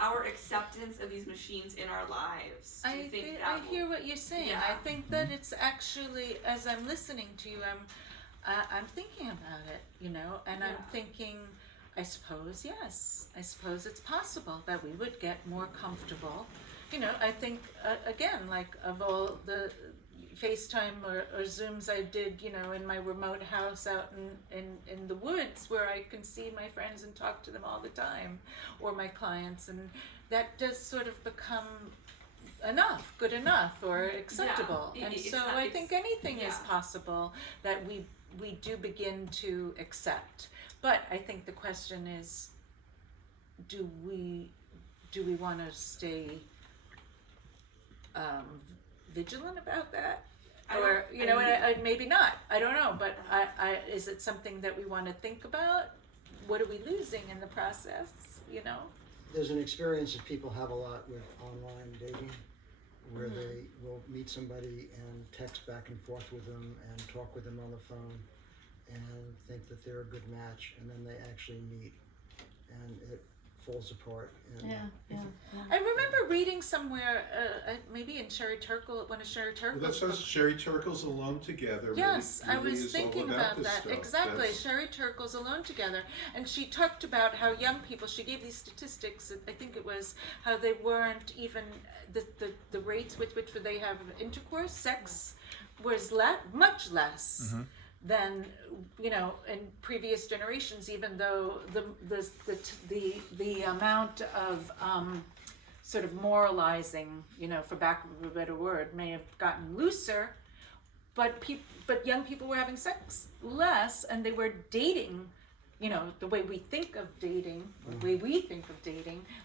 our acceptance of these machines in our lives. Do you think that I will- hear what you're saying. Yeah. I think that it's actually, as I'm listening to you, I'm thinking about it, you know, and I'm Yeah. thinking, I suppose, yes, I suppose it's possible that we would get more comfortable. You know, I think, again, like of all the FaceTime or Zooms I did, you know, in my remote house out in the woods where I can see my friends and talk to them all the time, or my clients, and that does sort of become enough, good enough, or acceptable. Yeah, And it's so not- I it's- think anything is yeah. possible that we do begin to accept. But I think the question is, do we want to stay vigilant about that? Or, you know, maybe not. I don't know. But is it something that we want to think about? What are we losing in the process? You know? There's an experience that people have a lot with online dating, where they will meet somebody and text back and forth with them and talk with them on the phone and think that they're a good match, and then they actually meet and it falls apart. And Yeah. I remember reading somewhere, maybe in Sherry Turkle, one of Sherry Well, Turkle's that's books. Sherry Turkle's Alone Together. Yes, I really was is all thinking about this that. stuff. Exactly. That's- Sherry Turkle's Alone Together. And she talked about how young people, she gave these statistics, I think it was how they weren't even, the rates with which they have intercourse, sex, was much less than, you know, in previous generations, even though the amount of sort of moralizing, you know, for lack of a better word, may have gotten looser, but young people were having sex less, and they were dating, you know, the way we think of dating,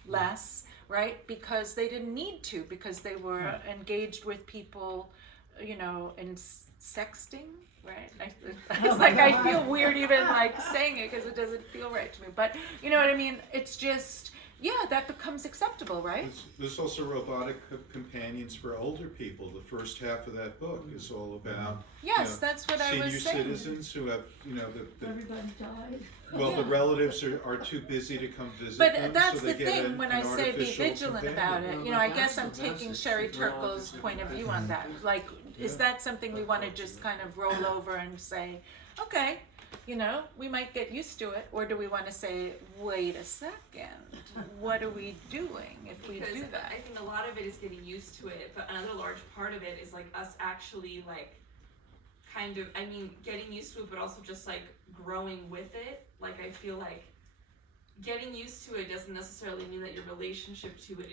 less, right? Because they didn't need to, because they were engaged with people, you know, in sexting, right? It's like I feel weird even like saying it because it doesn't feel right to me. But you know what I mean? It's just, yeah, that becomes acceptable, right? There's also robotic companions for older people. The first half of that book is all about Yes, that's what I was senior saying. citizens who have, you know, Everybody died. the relatives are too busy to come visit But them, that's so they the get thing an when I say be artificial vigilant companion. about it. Well, You know, I but guess that's- I'm taking that's Sherry it. Well, Turkle's it's- point of view on that. Like, is that something we want to just kind of roll over and say, okay, you know, we might get used to it, or do we want to say, wait a second, what are we doing if we Because do that? I think a lot of it is getting used to it, but another large part of it is like us actually like kind of, I mean, getting used to it, but also just like growing with it. Like I feel like getting used to it doesn't necessarily mean that your relationship to it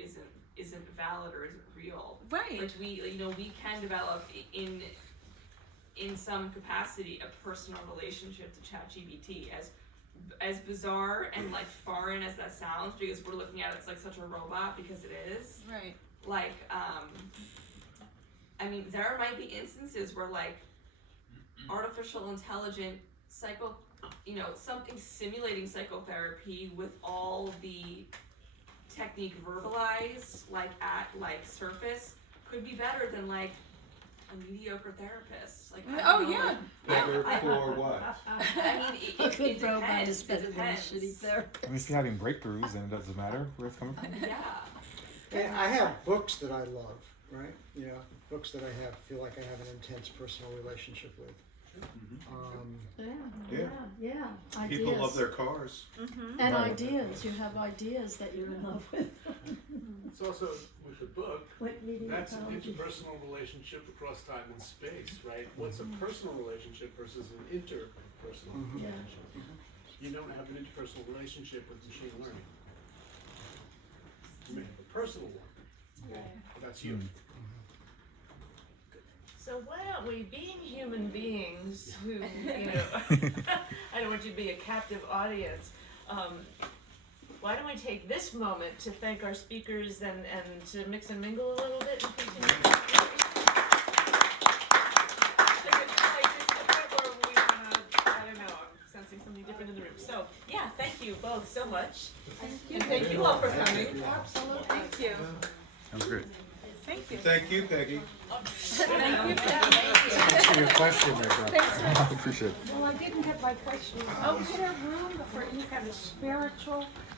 isn't valid or isn't real. Right. Like we can develop in some capacity a personal relationship to ChatGPT, as bizarre and like foreign as that sounds, because we're looking at it as like such a robot, because it is. Right. Like I mean, there might be instances where like artificial intelligent something simulating psychotherapy with all the technique verbalized, like at surface, could be better than like a mediocre therapist. Like, I don't know, like, Better for what? I mean, A good it robot depends. is better It than a depends. shitty therapist. I mean, if you're having breakthroughs, then it doesn't matter where it's coming from. Yeah. And I have books that I love, right? You know, books that I feel like I have an intense personal relationship with. Yeah, ideas. People love their cars. And Right. ideas, you have ideas that you're in love with. It's also with the book, What media that's an technology? interpersonal relationship across time and space, right? What's a personal relationship versus an interpersonal Mhm. Yeah. relationship? You don't have an interpersonal relationship with machine learning. You may have a personal one, but that's you. So why don't we, being human beings who, I don't want you to be a captive audience, why don't we take this moment to thank our speakers and to mix and mingle a little bit and continue? I don't know, I'm sensing something different in the room. So, yeah, thank you both so much. And thank you all for coming. Absolutely. Thank you. That was great. Thank you. Thank you, Peggy. Thank you. Answer your question there, Brett. I appreciate it. Well, I didn't get my question. Is there room for any kind of spiritual